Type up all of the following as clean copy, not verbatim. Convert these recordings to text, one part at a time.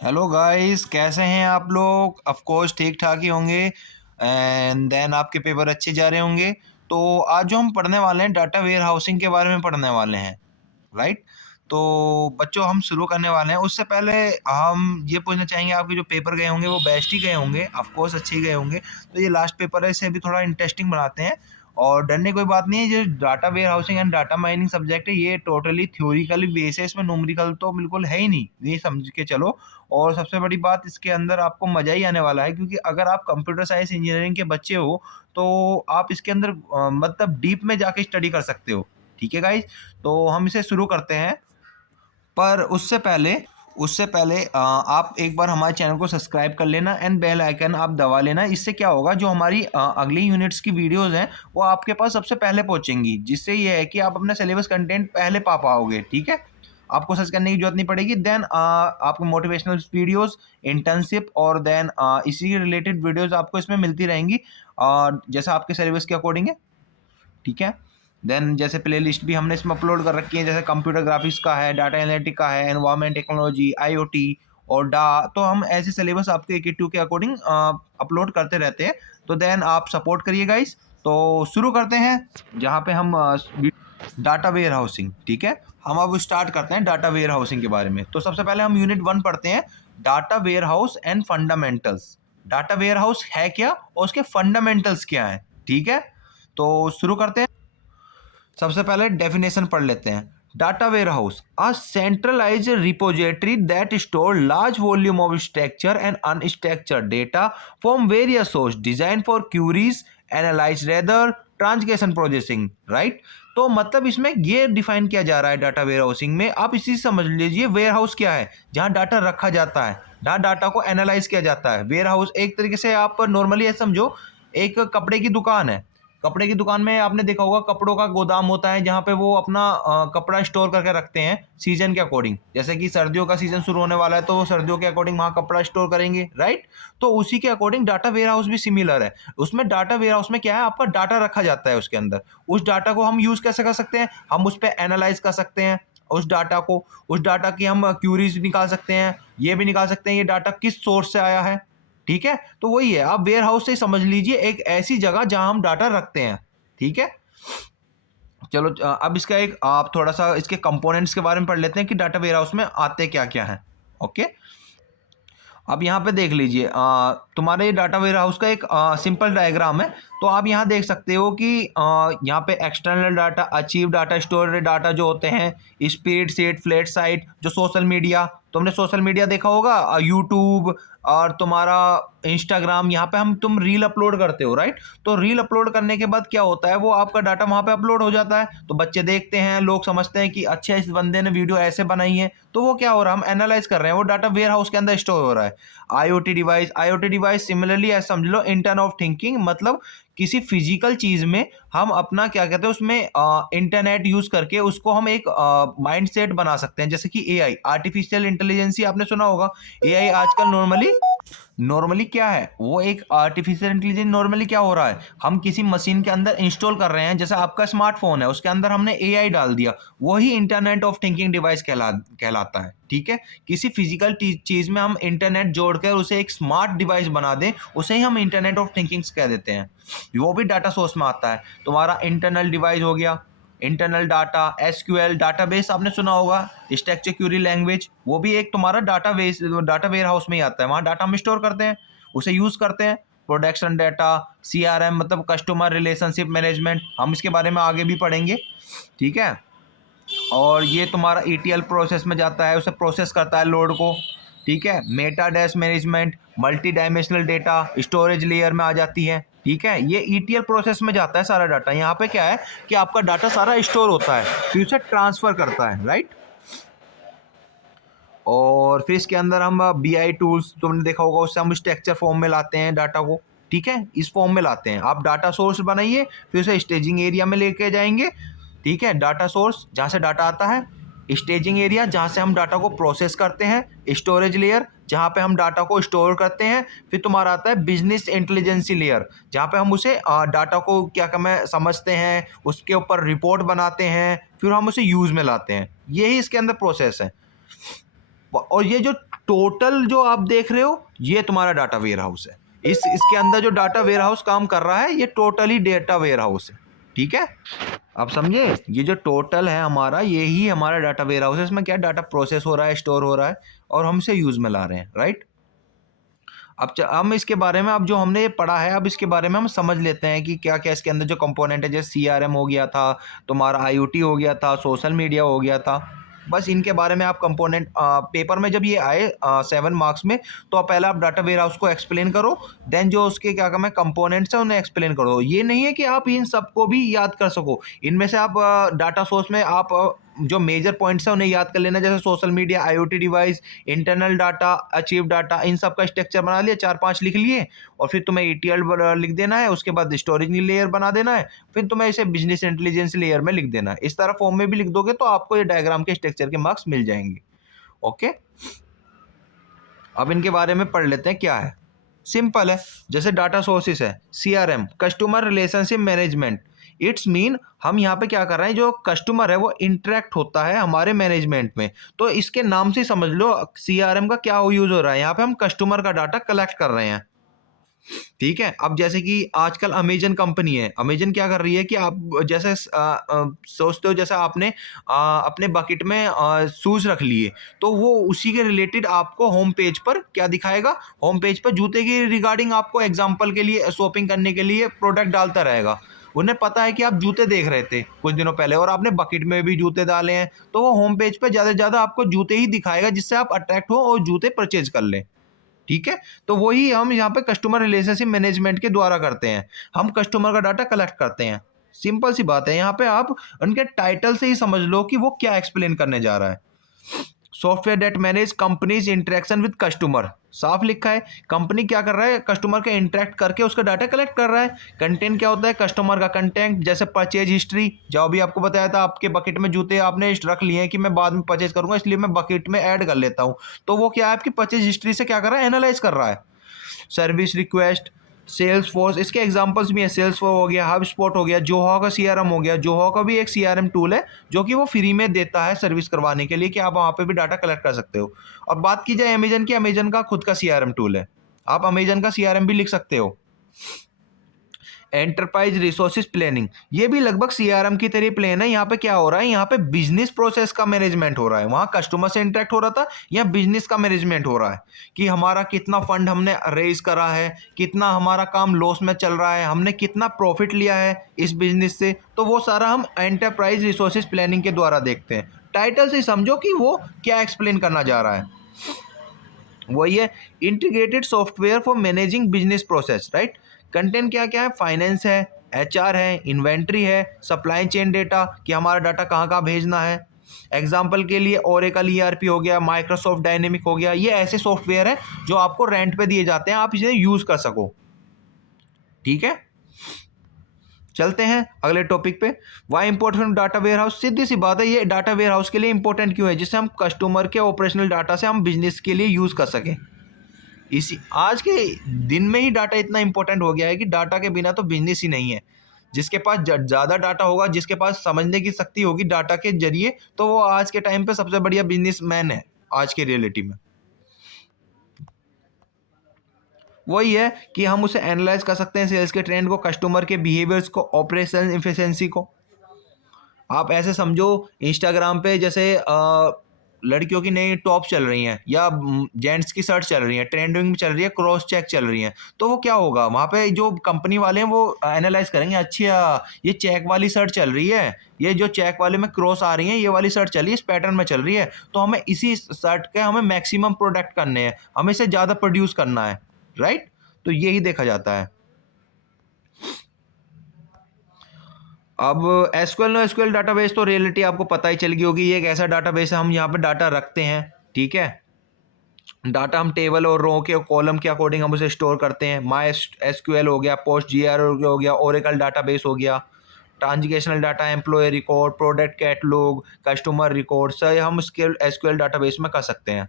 Hello guys, कैसे हैं आप लोग? ऑफ कोर्स ठीक ठाक ही होंगे। एंड देन आपके पेपर अच्छे जा रहे होंगे। तो आज जो हम पढ़ने वाले हैं डाटा वेयर हाउसिंग के बारे में पढ़ने वाले हैं, राइट? तो बच्चों, हम शुरू करने वाले हैं। उससे पहले हम ये पूछना चाहेंगे, आपके जो पेपर गए होंगे वो बेस्ट ही गए होंगे, ऑफ कोर्स अच्छे ही गए होंगे। तो ये लास्ट पेपर है, इसे अभी थोड़ा इंटरेस्टिंग बनाते हैं। और डरने की कोई बात नहीं है। जो data warehousing and data mining subject है, ये टोटली थ्योरिकली बेस है, इसमें न्यूमेरिकल तो बिल्कुल है ही नहीं, ये समझ के चलो। और सबसे बड़ी बात, इसके अंदर आपको मज़ा ही आने वाला है, क्योंकि अगर आप कंप्यूटर साइंस इंजीनियरिंग के बच्चे हो तो आप इसके अंदर मतलब डीप में जाके स्टडी कर सकते हो। ठीक है गाइज, तो हम इसे शुरू करते हैं। पर उससे पहले आप एक बार हमारे चैनल को सब्सक्राइब कर लेना एंड बेल आइकन आप दबा लेना। इससे क्या होगा, जो हमारी अगली यूनिट्स की वीडियोस हैं वो आपके पास सबसे पहले पहुंचेंगी, जिससे ये है कि आप अपना सिलेबस कंटेंट पहले पा पाओगे। ठीक है, आपको सर्च करने की जरूरत नहीं पड़ेगी। देन आपको मोटिवेशनल वीडियोस, इंटर्नशिप और देन इसी के रिलेटेड वीडियोस आपको इसमें मिलती रहेंगी, जैसा आपके सिलेबस के अकॉर्डिंग है। ठीक है, देन जैसे प्लेलिस्ट भी हमने इसमें अपलोड कर रखी है, जैसे कंप्यूटर ग्राफिक्स का है, डाटा एनालिटिक का है, एनवायरमेंट टेक्नोलॉजी, आईओटी और तो हम ऐसे सिलेबस आपके एक टू के अकॉर्डिंग अपलोड करते रहते हैं। तो देन आप सपोर्ट करिए गाइस। तो शुरू करते हैं, जहाँ पे हम डाटा वेयर हाउसिंग। ठीक है, हम अब स्टार्ट करते हैं डाटा वेयर हाउसिंग के बारे में। तो सबसे पहले हम यूनिट 1 पढ़ते हैं, data warehouse and fundamentals. Data warehouse है क्या और उसके फंडामेंटल्स क्या हैं। ठीक है, तो शुरू करते हैं। सबसे पहले डेफिनेशन पढ़ लेते हैं। Data warehouse, a centralise repository that store large volume of structure and unstructured data from various source, design for queries, analyse rather translation processing. Right, तो मतलब इसमें ये डिफाइन किया जा रहा है डाटा वेयर हाउसिंग में। आप इसी से समझ लीजिए, वेयर हाउस क्या है, जहां डाटा रखा जाता है, जहां डाटा को एनालाइज किया जाता है। वेयर हाउस एक तरीके से आप नॉर्मली ऐसे समझो, एक कपड़े की दुकान है। कपड़े की दुकान में आपने देखा होगा, कपड़ों का गोदाम होता है, जहाँ पे वो अपना कपड़ा स्टोर करके रखते हैं सीजन के अकॉर्डिंग। जैसे कि सर्दियों का सीजन शुरू होने वाला है, तो वो सर्दियों के अकॉर्डिंग वहाँ कपड़ा स्टोर करेंगे, राइट? तो उसी के अकॉर्डिंग डाटा वेयर हाउस भी सिमिलर है। उसमें डाटा वेयर हाउस में क्या है, आपका डाटा रखा जाता है उसके अंदर। उस डाटा को हम यूज कैसे कर सकते हैं, हम उस पर एनालाइज कर सकते हैं उस डाटा को। उस डाटा की हम क्यूरीज निकाल सकते हैं, ये भी निकाल सकते हैं ये डाटा किस सोर्स से आया है। ठीक है, तो वही है, आप वेयर हाउस से समझ लीजिए एक ऐसी जगह जहां हम डाटा रखते हैं। ठीक है, चलो अब इसका एक आप थोड़ा सा इसके कंपोनेंट्स के बारे में पढ़ लेते हैं कि डाटा वेयर हाउस में आते क्या क्या हैं। ओके, अब यहाँ पे देख लीजिए, तुम्हारे डाटा वेयर हाउस का एक सिंपल डायग्राम है। तो आप यहाँ देख सकते हो कि यहाँ पे external data, archive data, store data जो होते हैं, स्पीड सीट, फ्लैट साइट, जो सोशल मीडिया, तुमने सोशल मीडिया देखा होगा, यूट्यूब और तुम्हारा इंस्टाग्राम, यहाँ पे तुम रील अपलोड करते हो, राइट? तो रील अपलोड करने के बाद क्या होता है, वो आपका डाटा वहाँ पे अपलोड हो जाता है, तो बच्चे देखते हैं, लोग समझते हैं कि अच्छा इस बंदे ने वीडियो ऐसे बनाई है। तो वो क्या हो रहा है, हम एनालाइज कर रहे हैं, वो डाटा वेयर हाउस के अंदर स्टोर हो रहा है। आईओटी डिवाइस सिमिलरली ऐसे समझ लो, इंटरनेट ऑफ थिंकिंग, मतलब किसी फिजिकल चीज में हम अपना क्या कहते हैं, उसमें इंटरनेट यूज करके उसको हम एक माइंड सेट बना सकते हैं। जैसे कि एआई, आर्टिफिशियल इंटेलिजेंसी, आपने सुना होगा। एआई आजकल नॉर्मली क्या है, वो एक आर्टिफिशियल इंटेलिजेंस। नॉर्मली क्या हो रहा है, हम किसी मशीन के अंदर इंस्टॉल कर रहे हैं, जैसे आपका स्मार्टफोन है, उसके अंदर हमने एआई डाल दिया, वही इंटरनेट ऑफ थिंकिंग डिवाइस कहलाता है। ठीक है, किसी फिजिकल चीज में हम इंटरनेट जोड़कर उसे एक स्मार्ट डिवाइस बना दें, उसे ही हम इंटरनेट ऑफ थिंकिंग कह देते हैं। वो भी डाटा सोर्स में आता है। तुम्हारा इंटरनल डिवाइस हो गया, इंटरनल डाटा, एसक्यूएल डाटाबेस आपने सुना होगा, स्ट्रक्चर क्यूरी लैंग्वेज, वो भी एक तुम्हारा डाटा वेयर हाउस में ही आता है। वहाँ डाटा हम स्टोर करते हैं, उसे यूज करते हैं। प्रोडक्शन डाटा, सीआरएम मतलब कस्टमर रिलेशनशिप मैनेजमेंट, हम इसके बारे में आगे भी पढ़ेंगे। ठीक है, और ये तुम्हारा ईटीएल प्रोसेस में जाता है, उसे प्रोसेस करता है लोड को। ठीक है, Meta dash management, multi dimensional data storage layer में आ जाती है। ठीक है, ये ईटीएल प्रोसेस में जाता है सारा डाटा। यहाँ पे क्या है कि आपका डाटा सारा स्टोर होता है, फिर उसे ट्रांसफर करता है, राइट? और फिर इसके अंदर हम बीआई टूल्स, तुमने देखा होगा, उससे हम स्ट्रक्चर फॉर्म में लाते हैं डाटा को। ठीक है, इस फॉर्म में लाते हैं। आप डाटा सोर्स बनाइए, फिर उसे स्टेजिंग एरिया में लेके जाएंगे। ठीक है, डाटा सोर्स जहाँ से डाटा आता है, स्टेजिंग एरिया जहाँ से हम डाटा को प्रोसेस करते हैं, स्टोरेज लेयर जहाँ पे हम डाटा को स्टोर करते हैं, फिर तुम्हारा आता है बिजनेस इंटेलिजेंसी लेयर, जहाँ पे हम उसे डाटा को क्या हमें समझते हैं, उसके ऊपर रिपोर्ट बनाते हैं, फिर हम उसे यूज़ में लाते हैं। यही इसके अंदर प्रोसेस है। और ये जो टोटल जो आप देख रहे हो ये तुम्हारा डाटा वेयर हाउस है। इसके अंदर जो डाटा वेयर हाउस काम कर रहा है ये टोटली डाटा वेयर हाउस है। ठीक है, आप समझे, ये जो टोटल है हमारा यही हमारा डाटा वेयर हाउस है। इसमें क्या डाटा प्रोसेस हो रहा है, स्टोर हो रहा है और हम इसे यूज में ला रहे हैं, राइट। अब हम इसके बारे में, अब जो हमने ये पढ़ा है, अब इसके बारे में हम समझ लेते हैं कि क्या क्या इसके अंदर जो कंपोनेंट है, जैसे सीआरएम हो गया था, तुम्हारा आईओटी हो गया था, सोशल मीडिया हो गया था। बस इनके बारे में आप कंपोनेंट पेपर में जब ये आए 7 मार्क्स में, तो पहले आप डाटा वेयर हाउस को एक्सप्लेन करो, देन जो उसके क्या कहते हैं कंपोनेंट्स है उन्हें एक्सप्लेन करो। ये नहीं है कि आप इन सबको भी याद कर सको, इनमें से आप डाटा सोर्स में आप जो मेजर पॉइंट्स है उन्हें याद कर लेना, जैसे social media, IoT device, internal data, archive data, इन सब का स्ट्रक्चर बना लिया, 4-5 लिख लिए, और फिर तुम्हें ईटीएल लिख देना है, उसके बाद स्टोरेज लेयर बना देना है, फिर तुम्हें इसे बिजनेस इंटेलिजेंस लेयर में लिख देना है। इस तरह फॉर्म में भी लिख दोगे तो आपको ये डायग्राम के स्ट्रक्चर के मार्क्स मिल जाएंगे। ओके, अब इनके बारे में पढ़ लेते हैं क्या है। सिंपल है, जैसे डाटा सोर्सेस है, CRM customer relationship management, it's mean हम यहाँ पे क्या कर रहे हैं, जो कस्टमर है वो इंटरेक्ट होता है हमारे मैनेजमेंट में, तो इसके नाम से समझ लो सीआरएम का क्या यूज हो रहा है। यहाँ पे हम कस्टमर का डाटा कलेक्ट कर रहे हैं। ठीक है, अब जैसे कि आजकल अमेजन कंपनी है, अमेजन क्या कर रही है कि आप जैसे सोचते हो, जैसे आपने अपने बकेट में शूज रख लिए, तो वो उसी के रिलेटेड आपको होम पेज पर क्या दिखाएगा, होम पेज पर जूते की रिगार्डिंग आपको एग्जांपल के लिए शॉपिंग करने के लिए प्रोडक्ट डालता रहेगा। उन्हें पता है कि आप जूते देख रहे थे कुछ दिनों पहले और आपने बकेट में भी जूते डाले हैं, तो वो होम पेज पर ज़्यादा से ज़्यादा आपको जूते ही दिखाएगा, जिससे आप अट्रैक्ट हो और जूते परचेज कर लें। ठीक है, तो वही हम यहाँ पे कस्टमर रिलेशनशिप मैनेजमेंट के द्वारा करते हैं, हम कस्टमर का डाटा कलेक्ट करते हैं। सिंपल सी बात है, यहाँ पे आप उनके टाइटल से ही समझ लो कि वो क्या एक्सप्लेन करने जा रहा है। Software that manage companies interaction with customer, साफ लिखा है, कंपनी क्या कर रहा है, कस्टमर के इंटरेक्ट करके उसका डाटा कलेक्ट कर रहा है। कंटेंट क्या होता है, कस्टमर का कंटेंट, जैसे परचेज हिस्ट्री, जो अभी आपको बताया था, आपके बकेट में जूते आपने रख लिए हैं कि मैं बाद में परचेज करूंगा, इसलिए मैं बकेट में ऐड कर लेता हूं, तो वो क्या है, आपकी परचेज हिस्ट्री से क्या कर रहा है, एनालाइज कर रहा है। सर्विस रिक्वेस्ट, सेल्स फोर्स, इसके एग्जांपल्स भी हैं, सेल्स फोर्स हो गया, हब स्पॉट हो गया, जोहो का सीआरएम हो गया, जोहो का भी एक सीआरएम टूल है जो कि वो फ्री में देता है सर्विस करवाने के लिए, कि आप वहाँ पे भी डाटा कलेक्ट कर सकते हो। और बात की जाए अमेजन की, अमेजन का खुद का सीआरएम टूल है, आप अमेजन का सीआरएम भी लिख सकते हो। एंटरप्राइज रिसोर्सेज प्लानिंग, ये भी लगभग सीआरएम की तरह प्लान है। यहाँ पे क्या हो रहा है, यहाँ पे बिजनेस प्रोसेस का मैनेजमेंट हो रहा है, वहाँ कस्टमर से इंटरेक्ट हो रहा था, यहाँ बिजनेस का मैनेजमेंट हो रहा है कि हमारा कितना फंड हमने रेज करा है, कितना हमारा काम लॉस में चल रहा है, हमने कितना प्रॉफिट लिया है इस बिजनेस से, तो वो सारा हम एंटरप्राइज रिसोर्सेज प्लानिंग के द्वारा देखते हैं। टाइटल से समझो कि वो क्या एक्सप्लेन करना जा रहा है, वही है integrated software for managing business process, right. Content क्या क्या है, फाइनेंस है, एचआर है, इन्वेंट्री है, सप्लाई चेन डेटा कि हमारा डाटा कहाँ कहाँ भेजना है। एग्जाम्पल के लिए ओरेकल ईआरपी हो गया, माइक्रोसॉफ्ट डायनेमिक हो गया, ये ऐसे सॉफ्टवेयर है जो आपको रेंट पे दिए जाते हैं, आप इसे यूज कर सको। ठीक है, चलते हैं अगले टॉपिक पे। Why important data warehouse, सीधी सी बात है, ये डाटा वेयर हाउस के लिए इंपॉर्टेंट क्यों है, जिससे हम कस्टमर के ऑपरेशनल डाटा से हम बिजनेस के लिए यूज कर सकें। इसी आज के दिन में ही डाटा इतना इंपॉर्टेंट हो गया है कि डाटा के बिना तो बिजनेस ही नहीं है। जिसके पास ज़्यादा डाटा होगा, जिसके पास समझने की शक्ति होगी डाटा के जरिए, तो वो आज के टाइम पे सबसे बढ़िया बिजनेसमैन है आज के रियलिटी में। वही है कि हम उसे एनालाइज कर सकते हैं, सेल्स के ट्रेंड को, कस्टमर के बिहेवियर्स को, ऑपरेशन एफिशिएंसी को। आप ऐसे समझो, इंस्टाग्राम पे जैसे लड़कियों की नई टॉप चल रही हैं या जेंट्स की शर्ट चल रही हैं, ट्रेंडिंग में चल रही है, क्रॉस चेक चल रही हैं, तो वो क्या होगा, वहाँ पे जो कंपनी वाले हैं वो एनालाइज करेंगे, अच्छा ये चेक वाली शर्ट चल रही है, ये जो चेक वाले में क्रॉस आ रही है, ये वाली शर्ट चल रही है, इस पैटर्न में चल रही है, तो हमें इसी शर्ट के हमें मैक्सिमम प्रोडक्ट करने हैं, हमें इसे ज़्यादा प्रोड्यूस करना है, राइट। तो यही देखा जाता है। अब एसक्यूएल नो एसक्यूएल डाटाबेस तो रियलिटी आपको पता ही चल गई होगी, ये एक ऐसा डाटाबेस है, हम यहाँ पे डाटा रखते हैं। ठीक है, डाटा हम टेबल और रो के कॉलम के अकॉर्डिंग हम उसे स्टोर करते हैं। माई एसक्यूएल हो गया, पोस्ट जीआर हो गया, ओरेकल डाटाबेस हो गया, transitional data, employ record, product catalogue, customer record, सब हम एसक्यूएल डाटाबेस में कर सकते हैं।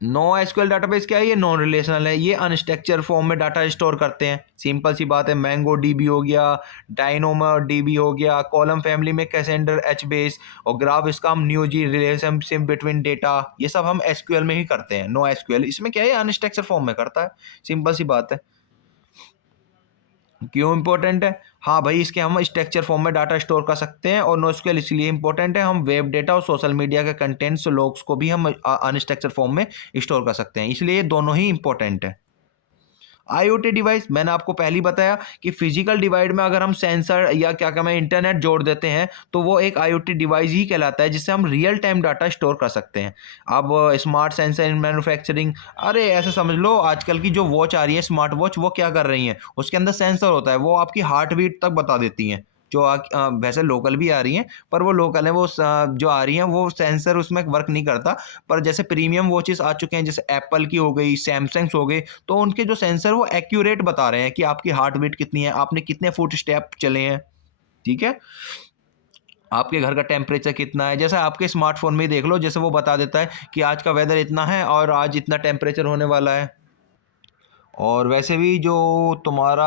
नो एसक्यूएल डाटाबेस क्या है? ये नॉन रिलेशनल है, ये अनस्ट्रक्चर फॉर्म में डाटा स्टोर करते हैं। सिंपल सी बात है, मैंगो डीबी हो गया, डायनोमा डीबी हो गया, कॉलम फैमिली में कैसेंडर एच बेस, और ग्राफ इसका हम न्यू जी रिलेशनशिप बिटवीन डेटा, ये सब हम एसक्यूएल में ही करते हैं। नो एसक्यूएल इसमें क्या है, अनस्ट्रक्चर फॉर्म में करता है। सिंपल सी बात है। क्यों इंपॉर्टेंट है? हाँ भाई, इसके हम स्ट्रक्चर फॉर्म में डाटा स्टोर कर सकते हैं, और नोस्क्यूएल इसलिए इंपॉर्टेंट है, हम वेब डेटा और सोशल मीडिया के कंटेंट्स लॉग्स को भी हम अनस्ट्रक्चर फॉर्म में स्टोर कर सकते हैं, इसलिए ये दोनों ही इंपॉर्टेंट है। आईओटी डिवाइस मैंने आपको पहले ही बताया कि फिजिकल डिवाइड में अगर हम सेंसर या क्या क्या मैं इंटरनेट जोड़ देते हैं तो वो एक आईओटी डिवाइस ही कहलाता है, जिससे हम रियल टाइम डाटा स्टोर कर सकते हैं। अब स्मार्ट सेंसर इन मैन्युफैक्चरिंग, अरे ऐसे समझ लो, आजकल की जो वॉच आ रही है स्मार्ट वॉच, वो क्या कर रही है, उसके अंदर सेंसर होता है, वो आपकी हार्ट बीट तक बता देती हैं। जो वैसे लोकल भी आ रही हैं, पर वो लोकल है, वो जो आ रही हैं वो सेंसर उसमें वर्क नहीं करता। पर जैसे प्रीमियम वॉचेस आ चुके हैं, जैसे एप्पल की हो गई, सैमसंग्स हो गए, तो उनके जो सेंसर वो एक्यूरेट बता रहे हैं कि आपकी हार्ट बीट कितनी है, आपने कितने फुट स्टेप चले हैं, ठीक है, आपके घर का टेम्परेचर कितना है। जैसे आपके स्मार्टफोन में ही देख लो, जैसे वो बता देता है कि आज का वेदर इतना है और आज इतना टेम्परेचर होने वाला है। और वैसे भी जो तुम्हारा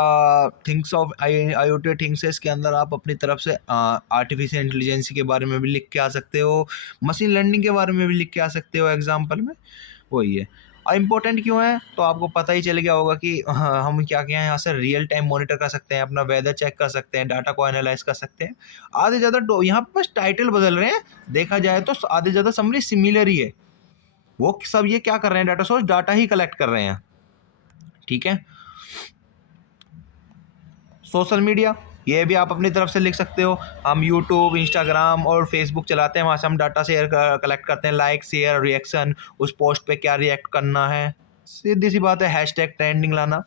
थिंग्स ऑफ आईओटी थिंग्स है, इसके अंदर आप अपनी तरफ से आर्टिफिशियल इंटेलिजेंस के बारे में भी लिख के आ सकते हो, मशीन लर्निंग के बारे में भी लिख के आ सकते हो एग्जाम्पल में। वही है। और इम्पोर्टेंट क्यों है, तो आपको पता ही चल गया होगा कि हाँ, हम क्या क्या है, यहाँ से रियल टाइम मॉनिटर कर सकते हैं, अपना वेदर चेक कर सकते हैं, डाटा को एनालाइज कर सकते हैं। आधे ज़्यादा यहाँ पे बस टाइटल बदल रहे हैं, देखा जाए तो आधे ज़्यादा समरी सिमिलर ही है। वो सब ये क्या कर रहे हैं, डाटा सोर्स डाटा ही कलेक्ट कर रहे हैं, ठीक है। सोशल मीडिया, ये भी आप अपनी तरफ से लिख सकते हो। हम यूट्यूब, इंस्टाग्राम और फेसबुक चलाते हैं, वहाँ से हम डाटा शेयर कलेक्ट करते हैं, लाइक, शेयर, रिएक्शन, उस पोस्ट पे क्या रिएक्ट करना है, सीधी सी बात है, हैशटैग ट्रेंडिंग लाना।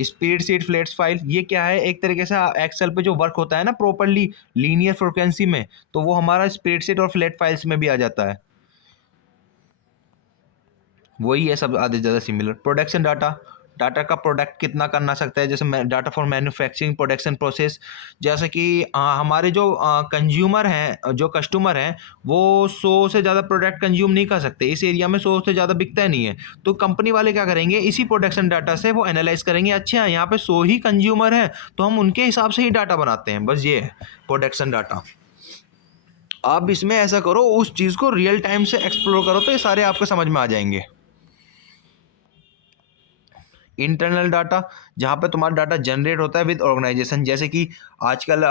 स्प्रेड शीट फ्लेट्स फाइल, ये क्या है, एक तरीके से एक्सेल पे जो वर्क होता है ना प्रॉपरली लीनियर फ्रिक्वेंसी में, तो वो हमारा स्प्रेडशीट और फ्लैट फाइल्स में भी आ जाता है। वही है, सब आधे ज़्यादा सिमिलर। प्रोडक्शन डाटा, डाटा का प्रोडक्ट कितना करना सकता है, जैसे data for manufacturing production process, जैसे कि हमारे जो कंज्यूमर हैं, जो कस्टमर हैं, वो 100 से ज़्यादा प्रोडक्ट कंज्यूम नहीं कर सकते, इस एरिया में 100 से ज़्यादा बिकता नहीं है। तो कंपनी वाले क्या करेंगे, इसी प्रोडक्शन डाटा से वो एनालाइज करेंगे, अच्छा यहाँ पे 100 ही कंज्यूमर हैं, तो हम उनके हिसाब से ही डाटा बनाते हैं। बस ये है प्रोडक्शन डाटा। आप इसमें ऐसा करो, उस चीज़ को रियल टाइम से एक्सप्लोर करो, तो ये सारे आपको समझ में आ जाएंगे। इंटरनल डाटा, जहाँ पे तुम्हारा डाटा जनरेट होता है विद ऑर्गेनाइजेशन, जैसे कि आजकल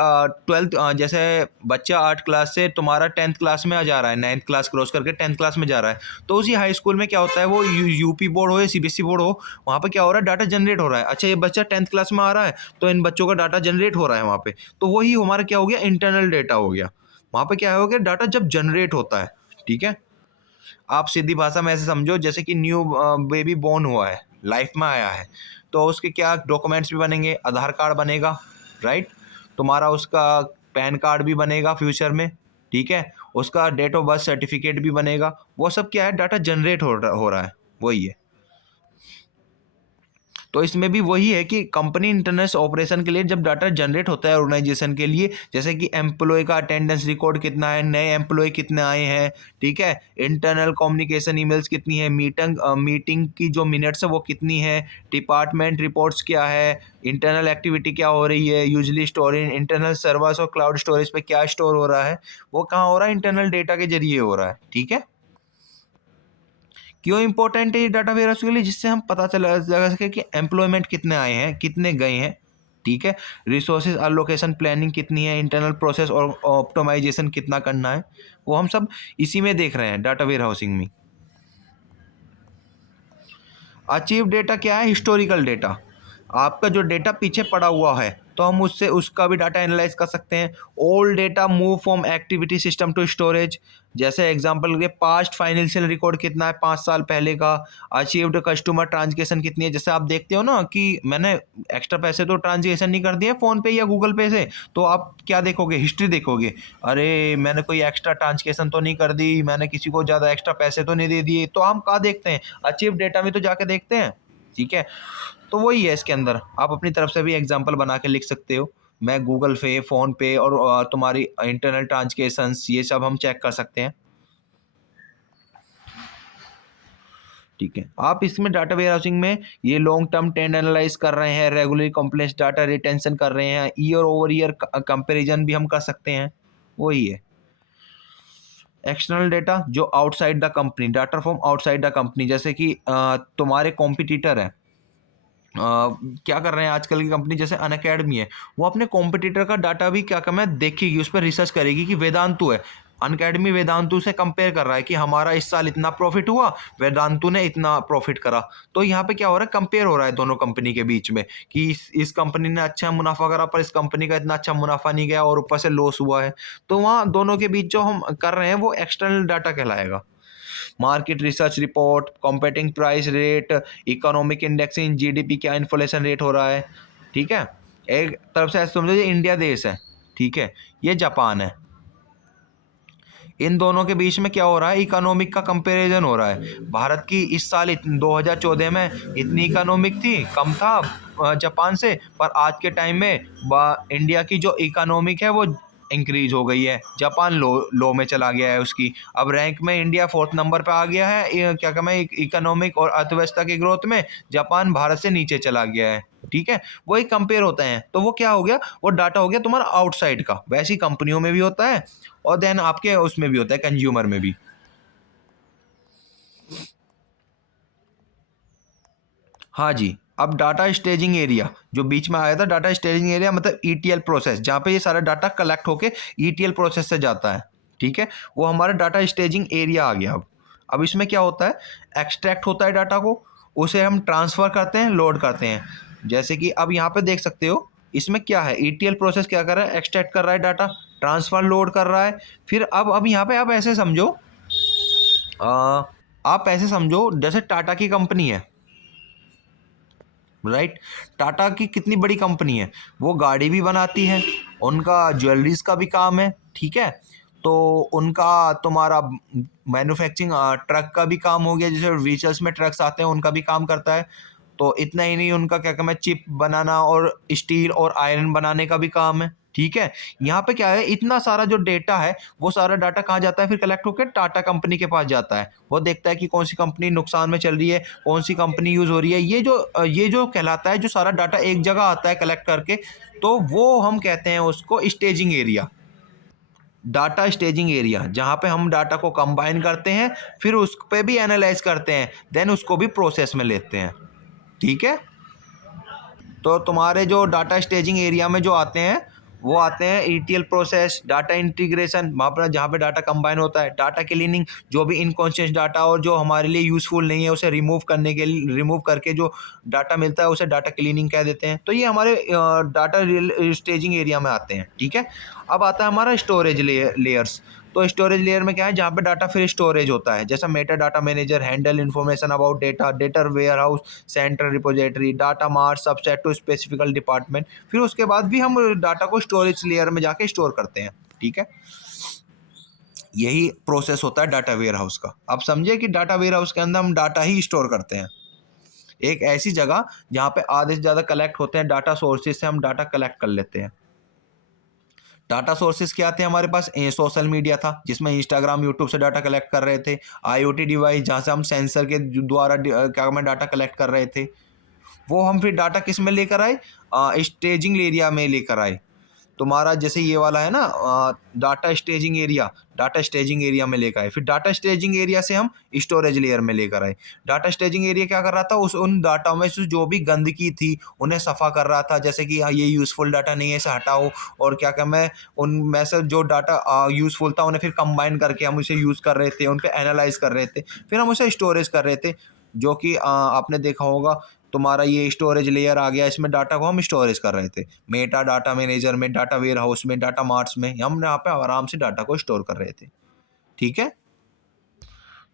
12th, जैसे बच्चा 8 क्लास से तुम्हारा 10th क्लास में आ जा रहा है, 9th क्लास क्रॉस करके 10th क्लास में जा रहा है, तो उसी हाई स्कूल में क्या होता है, वो यूपी बोर्ड हो या सीबीएसई बोर्ड हो, वहाँ पे क्या हो रहा है, डाटा जनरेट हो रहा है। अच्छा, ये बच्चा 10th क्लास में आ रहा है, तो इन बच्चों का डाटा जनरेट हो रहा है वहाँ पे, तो वही हमारा क्या हो गया, इंटरनल डेटा हो गया। वहाँ पे क्या हो गया, डाटा जब जनरेट होता है, ठीक है। आप सीधी भाषा में ऐसे समझो, जैसे कि न्यू बेबी बॉर्न हुआ है, लाइफ में आया है, तो उसके क्या डॉक्यूमेंट्स भी बनेंगे, आधार कार्ड बनेगा, राइट, तुम्हारा उसका पैन कार्ड भी बनेगा फ्यूचर में, ठीक है, उसका डेट ऑफ बर्थ सर्टिफिकेट भी बनेगा, वो सब क्या है, डाटा जनरेट हो रहा है, वही है। तो इसमें भी वही है कि कंपनी इंटरनेट ऑपरेशन के लिए जब डाटा जनरेट होता है ऑर्गेनाइजेशन के लिए, जैसे कि एम्प्लॉय का अटेंडेंस रिकॉर्ड कितना है, नए एम्प्लॉय कितने आए हैं, ठीक है, इंटरनल कम्युनिकेशन ईमेल्स कितनी है, मीटिंग की जो मिनट्स है वो कितनी है, डिपार्टमेंट रिपोर्ट्स क्या है, इंटरनल एक्टिविटी क्या हो रही है, usually store in internal servers और क्लाउड स्टोरेज पे क्या स्टोर हो रहा है, वो कहाँ हो रहा है, इंटरनल डेटा के जरिए हो रहा है, ठीक है। क्यों इंपॉर्टेंट है ये डाटा वेयरहाउस के लिए, जिससे हम पता चला लगा सके कि एम्प्लॉयमेंट कितने आए हैं, कितने गए हैं, ठीक है, रिसोर्सेज अलोकेशन प्लानिंग कितनी है, इंटरनल प्रोसेस और ऑप्टिमाइजेशन कितना करना है, वो हम सब इसी में देख रहे हैं, डाटा वेयरहाउसिंग में। अचीव डेटा क्या है, हिस्टोरिकल डेटा, आपका जो डेटा पीछे पड़ा हुआ है, तो हम उससे उसका भी डाटा एनालाइज कर सकते हैं। Old data move from activity system to storage, जैसे एग्जांपल के पास्ट फाइनेंशियल रिकॉर्ड कितना है 5 साल पहले का, अचीव्ड कस्टमर ट्रांजैक्शन कितनी है, जैसे आप देखते हो ना कि मैंने एक्स्ट्रा पैसे तो ट्रांजैक्शन नहीं कर दिए फ़ोन पे या गूगल पे से, तो आप क्या देखोगे, हिस्ट्री देखोगे, अरे मैंने कोई एक्स्ट्रा ट्रांजैक्शन तो नहीं कर दी, मैंने किसी को ज़्यादा एक्स्ट्रा पैसे तो नहीं दे दिए, तो हम कहाँ देखते हैं, अचीव डेटा में तो जाके देखते हैं, ठीक है। तो वही है, इसके अंदर आप अपनी तरफ से भी एग्जांपल बना के लिख सकते हो, मैं गूगल पे, फ़ोन पे और तुम्हारी इंटरनल ट्रांजैक्शंस, ये सब हम चेक कर सकते हैं। ठीक है, आप इसमें डाटा वेयर हाउसिंग में ये लॉन्ग टर्म ट्रेंड एनालाइज कर रहे हैं, रेगुलरली कॉम्प्लेक्स डाटा रिटेंशन कर रहे हैं, ईयर ओवर ईयर कंपेरिजन भी हम कर सकते हैं, वही है। एक्सटर्नल डेटा जो outside the company, data from outside the company, जैसे कि तुम्हारे कॉम्पिटिटर है, क्या कर रहे हैं आजकल की कंपनी, जैसे अनअकैडमी है, वो अपने कॉम्पिटिटर का डाटा भी क्या करना है देखेगी, उस पर रिसर्च करेगी कि वेदांतु है, अनअकैडमी वेदांतु से कंपेयर कर रहा है कि हमारा इस साल इतना प्रॉफिट हुआ, वेदांतु ने इतना प्रॉफिट करा। तो यहाँ पे क्या हो रहा है, कंपेयर हो रहा है दोनों कंपनी के बीच में कि इस कंपनी ने अच्छा मुनाफा करा पर इस कंपनी का इतना अच्छा मुनाफा नहीं गया और ऊपर से लॉस हुआ है। तो वहाँ दोनों के बीच जो हम कर रहे हैं वो एक्सटर्नल डाटा कहलाएगा। Market research report, competing price rate, economic indexing, GDP क्या इन्फ्लेशन रेट हो रहा है, ठीक है। एक तरफ से ऐसे समझो ये इंडिया देश है, ठीक है, ये जापान है, इन दोनों के बीच में क्या हो रहा है, इकोनॉमिक का कंपैरिजन हो रहा है। भारत की इस साल 2014 में इतनी इकोनॉमिक थी, कम था जापान से, पर आज के टाइम में इंडिया की जो इकोनॉमिक है वो इंक्रीज हो गई है, जापान लो में चला गया है उसकी। अब रैंक में इंडिया 4th नंबर पे आ गया है, क्या कहते हैं, इकोनॉमिक और अर्थव्यवस्था की ग्रोथ में जापान भारत से नीचे चला गया है, ठीक है। वही कंपेयर होते हैं, तो वो क्या हो गया, वो डाटा हो गया तुम्हारा आउटसाइड का। वैसी कंपनियों में भी होता है और देन आपके उसमें भी होता है, कंज्यूमर में भी। हाँ जी, अब डाटा स्टेजिंग एरिया जो बीच में आया था, डाटा स्टेजिंग एरिया मतलब ईटीएल प्रोसेस, जहाँ पे ये सारा डाटा कलेक्ट होके ईटीएल प्रोसेस से जाता है, ठीक है, वो हमारा डाटा स्टेजिंग एरिया आ गया। अब इसमें क्या होता है, एक्सट्रैक्ट होता है डाटा को, उसे हम ट्रांसफ़र करते हैं, लोड करते हैं। जैसे कि अब यहाँ पे देख सकते हो, इसमें क्या है, ईटीएल प्रोसेस क्या कर रहा है, एक्सट्रैक्ट कर रहा है डाटा, ट्रांसफ़र लोड कर रहा है। फिर अब यहाँ पे आप ऐसे समझो, आप ऐसे समझो जैसे टाटा की कंपनी है, राइट। टाटा की कितनी बड़ी कंपनी है, वो गाड़ी भी बनाती है, उनका ज्वेलरीज का भी काम है, ठीक है। तो उनका तुम्हारा मैन्युफैक्चरिंग ट्रक का भी काम हो गया, जैसे व्हीकल्स में ट्रक्स आते हैं उनका भी काम करता है। तो इतना ही नहीं, उनका क्या कहना है, चिप बनाना और स्टील और आयरन बनाने का भी काम है, ठीक है। यहाँ पे क्या है, इतना सारा जो डेटा है वो सारा डाटा कहाँ जाता है, फिर कलेक्ट होकर टाटा कंपनी के पास जाता है। वो देखता है कि कौन सी कंपनी नुकसान में चल रही है, कौन सी कंपनी यूज़ हो रही है, ये जो कहलाता है, जो सारा डाटा एक जगह आता है कलेक्ट करके, तो वो हम कहते हैं उसको staging area. Data staging area, जहाँ पे हम डाटा को कंबाइन करते हैं, फिर उस पे भी एनालाइज करते हैं, देन उसको भी प्रोसेस में लेते हैं, ठीक है। तो तुम्हारे जो डाटा स्टेजिंग एरिया में जो आते हैं, वो आते हैं ईटीएल प्रोसेस, डाटा इंटीग्रेशन, वहाँ पर जहाँ पे डाटा कंबाइन होता है, डाटा क्लीनिंग, जो भी इनकॉन्शियस डाटा और जो हमारे लिए यूज़फुल नहीं है उसे रिमूव करके जो डाटा मिलता है उसे डाटा क्लीनिंग कह देते हैं। तो ये हमारे डाटा स्टेजिंग एरिया में आते हैं, ठीक है। अब आता है हमारा स्टोरेज लेयर्स। तो स्टोरेज लेयर में क्या है, जहाँ पे डाटा फिर स्टोरेज होता है, जैसा metadata manager handle information about data, data warehouse, central repository, data mart, subset to specific department. फिर उसके बाद भी हम डाटा को स्टोरेज लेयर में जाके स्टोर करते हैं, ठीक है। यही प्रोसेस होता है डाटा वेयर हाउस का। अब समझिए कि डाटा वेयर हाउस के अंदर हम डाटा ही स्टोर करते हैं, एक ऐसी जगह जहाँ पे आधे से ज़्यादा कलेक्ट होते हैं, डाटा सोर्सेज से हम डाटा कलेक्ट कर लेते हैं। डाटा सोर्सेज क्या थे हमारे पास, सोशल मीडिया था जिसमें इंस्टाग्राम यूट्यूब से डाटा कलेक्ट कर रहे थे, आईओटी डिवाइस जहाँ से हम सेंसर के द्वारा क्या मैं डाटा कलेक्ट कर रहे थे, वो हम फिर डाटा किस में लेकर आए, स्टेजिंग एरिया में लेकर आए। तुम्हारा जैसे ये वाला है ना, डाटा स्टेजिंग एरिया में लेकर आए, फिर डाटा स्टेजिंग एरिया से हम स्टोरेज लेयर में लेकर आए। डाटा स्टेजिंग एरिया क्या कर रहा था, उन डाटा में से जो भी गंदगी थी उन्हें सफ़ा कर रहा था, जैसे कि हाँ ये यूज़फुल डाटा नहीं है इसे हटाओ, और क्या क्या मैं उनमें से जो डाटा यूज़फुल था उन्हें फिर कंबाइन करके हम उसे यूज़ कर रहे थे, उन पर एनालाइज कर रहे थे, फिर हम उसे स्टोरेज कर रहे थे। जो कि आपने देखा होगा, तुम्हारा ये स्टोरेज लेयर आ गया, इसमें डाटा को हम स्टोरेज कर रहे थे, मेटा डाटा मैनेजर में, डाटा वेयर हाउस में, डाटा मार्ट्स में, हम यहाँ पे आराम से डाटा को स्टोर कर रहे थे, ठीक है।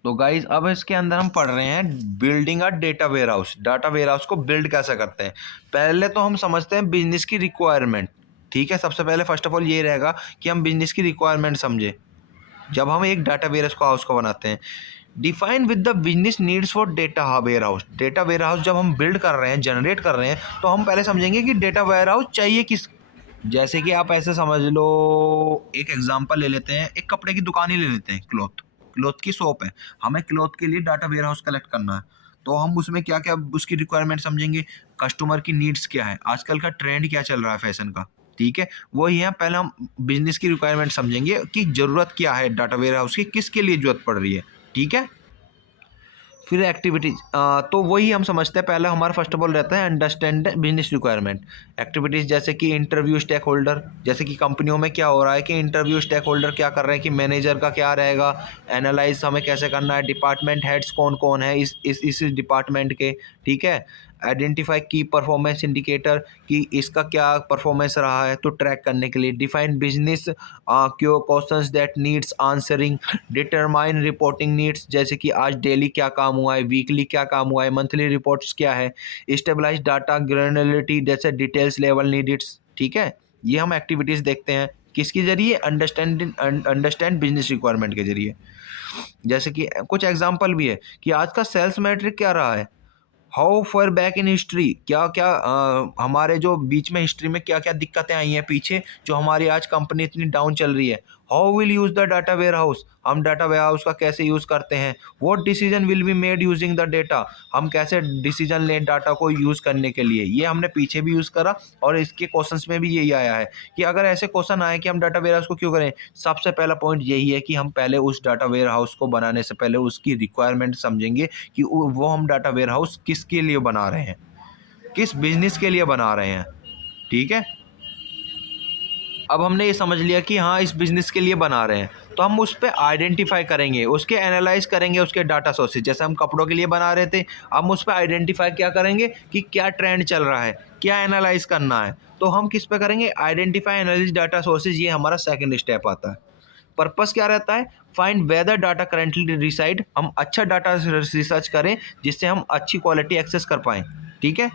तो गाइज अब इसके अंदर हम पढ़ रहे हैं building a data warehouse. Data warehouse को बिल्ड कैसे करते हैं, पहले तो हम समझते हैं बिजनेस की रिक्वायरमेंट, ठीक है। सबसे पहले फर्स्ट ऑफ ऑल ये रहेगा कि हम बिजनेस की रिक्वायरमेंट समझे जब हम एक डाटा वेयर हाउस को बनाते हैं। Define with the business needs for data warehouse. Data warehouse जब हम बिल्ड कर रहे हैं, जनरेट कर रहे हैं, तो हम पहले समझेंगे कि डेटा वेयर हाउस चाहिए किस। जैसे कि आप ऐसे समझ लो, एक एग्जांपल ले लेते हैं, एक कपड़े की दुकान ही ले लेते हैं, क्लॉथ की शॉप है, हमें क्लॉथ के लिए डाटा वेयर हाउस कलेक्ट करना है। तो हम उसमें क्या-क्या उसकी रिक्वायरमेंट समझेंगे, कस्टमर की नीड्स क्या है, आजकल का ट्रेंड क्या चल रहा है फैशन का, ठीक है? वही है, पहले हम बिज़नेस की रिक्वायरमेंट समझेंगे कि ज़रूरत क्या है डाटा वेयरहाउस की, किसके लिए ज़रूरत पड़ रही है, ठीक है? फिर एक्टिविटीज़ तो वही हम समझते हैं, पहले हमारा फर्स्ट ऑफ ऑल रहता है अंडरस्टैंड बिजनेस रिक्वायरमेंट। एक्टिविटीज़ जैसे कि इंटरव्यू स्टेक होल्डर, जैसे कि कंपनियों में क्या हो रहा है कि इंटरव्यू स्टेक होल्डर क्या कर रहे हैं कि मैनेजर का क्या रहेगा, एनालाइज हमें कैसे करना है, डिपार्टमेंट हेड्स कौन कौन है इस डिपार्टमेंट के, ठीक है? आइडेंटिफाई की परफॉर्मेंस इंडिकेटर कि इसका क्या परफॉर्मेंस रहा है, तो ट्रैक करने के लिए डिफाइन बिजनेस क्यों questions that needs answering, determine reporting needs, जैसे कि आज डेली क्या काम हुआ है, वीकली क्या काम हुआ है, मंथली रिपोर्ट्स क्या है, स्टेबलाइज डाटा ग्रेनुलरिटी जैसे डिटेल्स लेवल नीड्स, ठीक है? ये हम एक्टिविटीज़ देखते हैं किसके जरिए, अंडरस्टैंड बिजनेस रिक्वायरमेंट के जरिए। जैसे कि कुछ एग्जांपल भी है कि आज का सेल्स मैट्रिक क्या रहा है, how for back in history, क्या क्या हमारे जो बीच में हिस्ट्री में क्या क्या दिक्कतें आई हैं पीछे, जो हमारी आज कंपनी इतनी डाउन चल रही है। How will use the data warehouse, हम डाटा वेयर हाउस का कैसे यूज़ करते हैं। What decision will be made using the data, हम कैसे डिसीजन लें डाटा को यूज़ करने के लिए। ये हमने पीछे भी यूज़ करा और इसके क्वेश्चंस में भी यही आया है कि अगर ऐसे क्वेश्चन आए कि हम डाटा वेयर हाउस को क्यों करें, सबसे पहला पॉइंट यही है कि हम पहले उस डाटा वेयर हाउस को बनाने से पहले उसकी रिक्वायरमेंट समझेंगे कि वो हम डाटा वेयर हाउस किसके लिए बना रहे हैं, किस बिजनेस के लिए बना रहे हैं, ठीक है? अब हमने ये समझ लिया कि हाँ इस बिजनेस के लिए बना रहे हैं, तो हम उस पे आइडेंटिफाई करेंगे, उसके एनालाइज करेंगे उसके डाटा सोर्सेज, जैसे हम कपड़ों के लिए बना रहे थे, हम उस पे आइडेंटिफाई क्या करेंगे कि क्या ट्रेंड चल रहा है, क्या एनालाइज करना है, तो हम किस पे करेंगे, आइडेंटिफाई एनालिसिस डाटा सोर्सेज, ये हमारा सेकंड स्टेप आता है। पर्पस क्या रहता है, find whether data currently reside, हम अच्छा डाटा रिसर्च करें जिससे हम अच्छी क्वालिटी एक्सेस कर पाएँ, ठीक है?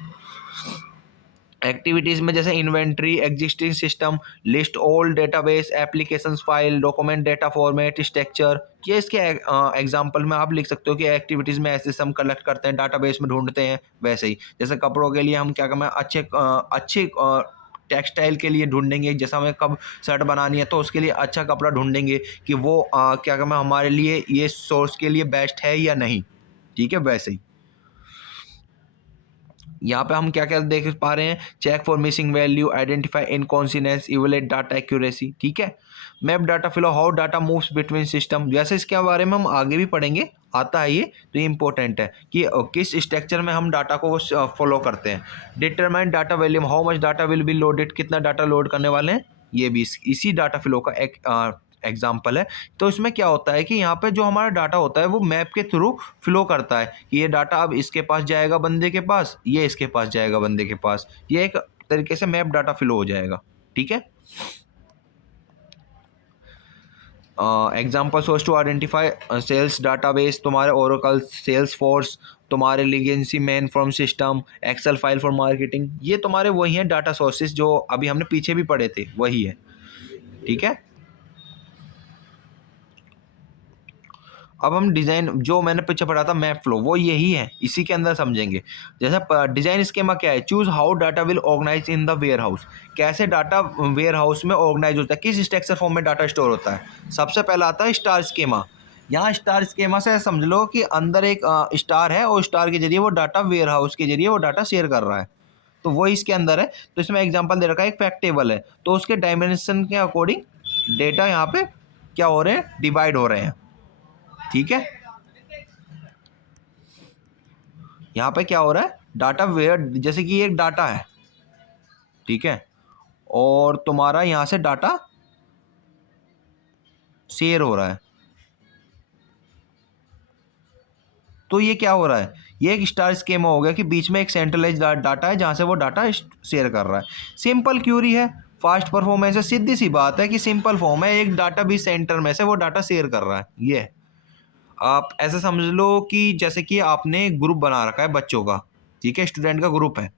एक्टिविटीज़ में जैसे inventory, existing system, list all database, applications file, document data format, structure, ये इसके एग्जांपल में आप लिख सकते हो कि एक्टिविटीज़ में ऐसे हम कलेक्ट करते हैं, डाटाबेस में ढूंढते हैं, वैसे ही जैसे कपड़ों के लिए हम क्या करना है, अच्छे टेक्सटाइल के लिए ढूंढेंगे, जैसा हमें कब शर्ट बनानी है तो उसके लिए अच्छा कपड़ा ढूंढेंगे कि वो क्या कहना हमारे लिए ये सोर्स के लिए बेस्ट है या नहीं, ठीक है? वैसे ही यहाँ पे हम क्या-क्या देख पा रहे हैं, check for missing value, identify inconsistency, evaluate data accuracy, ठीक है? Map data flow, how data moves between system, जैसे इसके बारे में हम आगे भी पढ़ेंगे, आता है ये, तो ये इंपॉर्टेंट है कि किस स्ट्रक्चर में हम डाटा को फॉलो करते हैं। Determine data volume, how much data will be loaded, कितना डाटा लोड करने वाले हैं, ये भी इसी डाटा फ्लो का एक एग्जाम्पल है। तो इसमें क्या होता है कि यहाँ पे जो हमारा डाटा होता है वो मैप के थ्रू फ्लो करता है कि ये डाटा अब इसके पास जाएगा बंदे के पास, ये इसके पास जाएगा बंदे के पास, ये एक तरीके से मैप डाटा फ्लो हो जाएगा, ठीक है? Example source to identify sales database, तुम्हारे ओरेकल, सेल्स फोर्स, तुम्हारे legacy mainframe system, Excel file for marketing, ये तुम्हारे वही हैं डाटा सोर्सेज जो अभी हमने पीछे भी पढ़े थे, वही है, ठीक है? अब हम डिज़ाइन जो मैंने पीछे पढ़ा था मैप फ्लो, वो यही है, इसी के अंदर समझेंगे। जैसे डिज़ाइन स्कीमा क्या है, choose how data will organise in the warehouse, कैसे डाटा वेयर हाउस में ऑर्गेनाइज होता है, किस स्ट्रक्चर फॉर्म में डाटा स्टोर होता है। सबसे पहला आता है स्टार स्कीमा, यहाँ स्टार स्कीमा से समझ लो कि अंदर एक स्टार है और स्टार के जरिए वो डाटा वेयर हाउस के जरिए वो डाटा शेयर कर रहा है, तो वो इसके अंदर है। तो इसमें एग्जाम्पल दे रखा है, एक फैक्ट टेबल है, तो उसके डायमेंशन के अकॉर्डिंग डेटा यहाँ पे क्या हो रहे हैं, डिवाइड हो रहे हैं, ठीक है? यहाँ पे क्या हो रहा है, डाटा वेयर, जैसे कि एक डाटा है, ठीक है, और तुम्हारा यहाँ से डाटा शेयर हो रहा है, तो ये क्या हो रहा है, ये एक स्टार स्कीमा हो गया कि बीच में एक सेंट्रलाइज डाटा है जहाँ से वो डाटा शेयर कर रहा है। सिंपल क्यूरी है, फास्ट परफॉर्मेंस है, सीधी सी बात है कि सिंपल फॉर्म है, एक डाटा भी सेंटर में से वो डाटा शेयर कर रहा है। ये है, आप ऐसे समझ लो कि जैसे कि आपने ग्रुप बना रखा है बच्चों का, ठीक है, स्टूडेंट का ग्रुप है,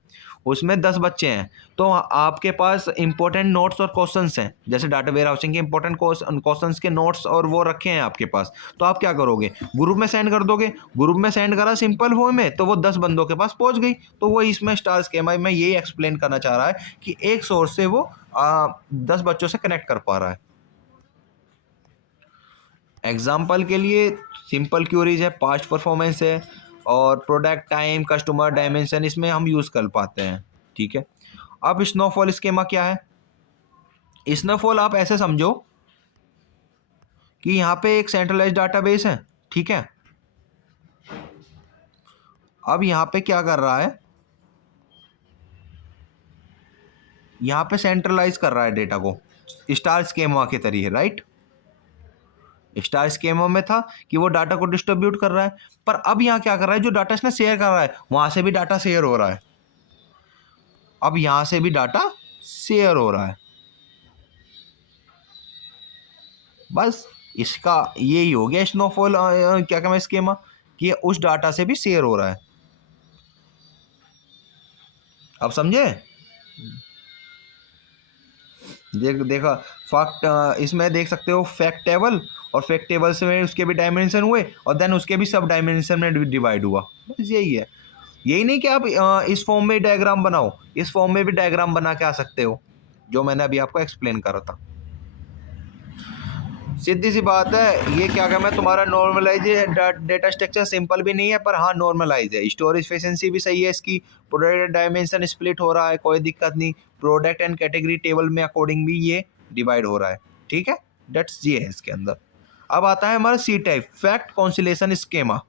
उसमें 10 बच्चे हैं, तो आपके पास इंपॉर्टेंट नोट्स और क्वेश्चंस हैं, जैसे डाटा वेयर हाउसिंग के इंपॉर्टेंट क्वेश्चंस के नोट्स और वो रखे हैं आपके पास, तो आप क्या करोगे, ग्रुप में सेंड कर दोगे, ग्रुप में सेंड करा सिंपल फॉर्म में, तो वो 10 बंदों के पास पहुंच गई। तो वो इसमें स्टार स्कीमा में यही एक्सप्लेन करना चाह रहा है कि एक सोर्स से वो 10 बच्चों से कनेक्ट कर पा रहा है। एग्जाम्पल के लिए सिंपल क्यूरीज है, पास्ट परफॉर्मेंस है, और प्रोडक्ट टाइम, कस्टमर डायमेंशन इसमें हम यूज़ कर पाते हैं। ठीक है, अब स्नोफॉल स्कीमा क्या है? स्नोफॉल आप ऐसे समझो कि यहाँ पे एक सेंट्रलाइज डाटाबेस है। ठीक है, अब यहाँ पे क्या कर रहा है, यहाँ पे सेंट्रलाइज कर रहा है डेटा को स्टार स्कीमा के तरीके, राइट। स्टार स्कीमा में था कि वो डाटा को डिस्ट्रीब्यूट कर रहा है, पर अब यहाँ क्या कर रहा है, जो डाटा इसने शेयर कर रहा है वहां से भी डाटा शेयर हो रहा है। अब यहां से भी डाटा शेयर हो रहा है। बस इसका यही हो गया स्नोफॉल क्या कहना स्कीमा, कि उस डाटा से भी शेयर हो रहा है। अब समझे? देखा फैक्ट, इसमें देख सकते हो फैक्ट टेबल, और फैक्ट टेबल से में उसके भी डायमेंशन हुए और देन उसके भी सब डायमेंशन में डिवाइड हुआ। बस यही है। यही नहीं कि आप इस फॉर्म में डायग्राम बनाओ, इस फॉर्म में भी डायग्राम बना के आ सकते हो, जो मैंने अभी आपको एक्सप्लेन करा था। सीधी सी बात है, ये क्या कहना है, तुम्हारा नॉर्मलाइज है, डेटा स्ट्रक्चर सिंपल भी नहीं है पर हाँ नॉर्मलाइज है। स्टोरेज एफिशिएंसी भी सही है इसकी, प्रोडक्ट डायमेंशन स्प्लिट हो रहा है, कोई दिक्कत नहीं। प्रोडक्ट एंड कैटेगरी टेबल में अकॉर्डिंग भी ये डिवाइड हो रहा है। ठीक है, डेट्स ये है इसके अंदर। अब आता है हमारा C type, fact constellation schema.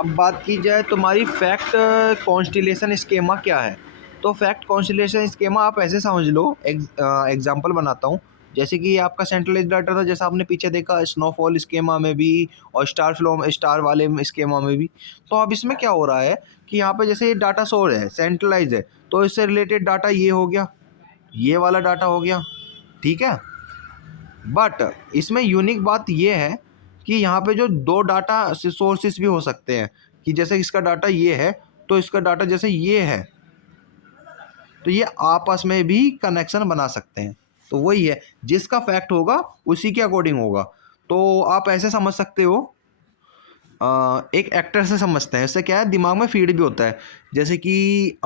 अब बात की जाए तुम्हारी फैक्ट कॉन्स्टिलेशन स्कीमा क्या है, तो फैक्ट कॉन्स्टिलेशन स्कीमा आप ऐसे समझ लो, एग्जांपल बनाता हूँ। जैसे कि आपका सेंट्रलाइज डाटा था, जैसा आपने पीछे देखा स्नोफॉल स्कीमा में भी और स्टार फ्लो स्टार वाले स्कीमा में भी। तो अब इसमें क्या हो रहा है कि यहाँ पे जैसे डाटा सोर्स है, सेंट्रलाइज है, तो इससे रिलेटेड डाटा ये हो गया, ये वाला डाटा हो गया। ठीक है, बट इसमें यूनिक बात ये है कि यहाँ पे जो दो डाटा सोर्सेस भी हो सकते हैं, कि जैसे इसका डाटा ये है तो इसका डाटा जैसे ये है, तो ये आपस में भी कनेक्शन बना सकते हैं। तो वही है, जिसका फैक्ट होगा उसी के अकॉर्डिंग होगा। तो आप ऐसे समझ सकते हो, एक एक्टर से समझते हैं, इससे क्या है दिमाग में फीड भी होता है। जैसे कि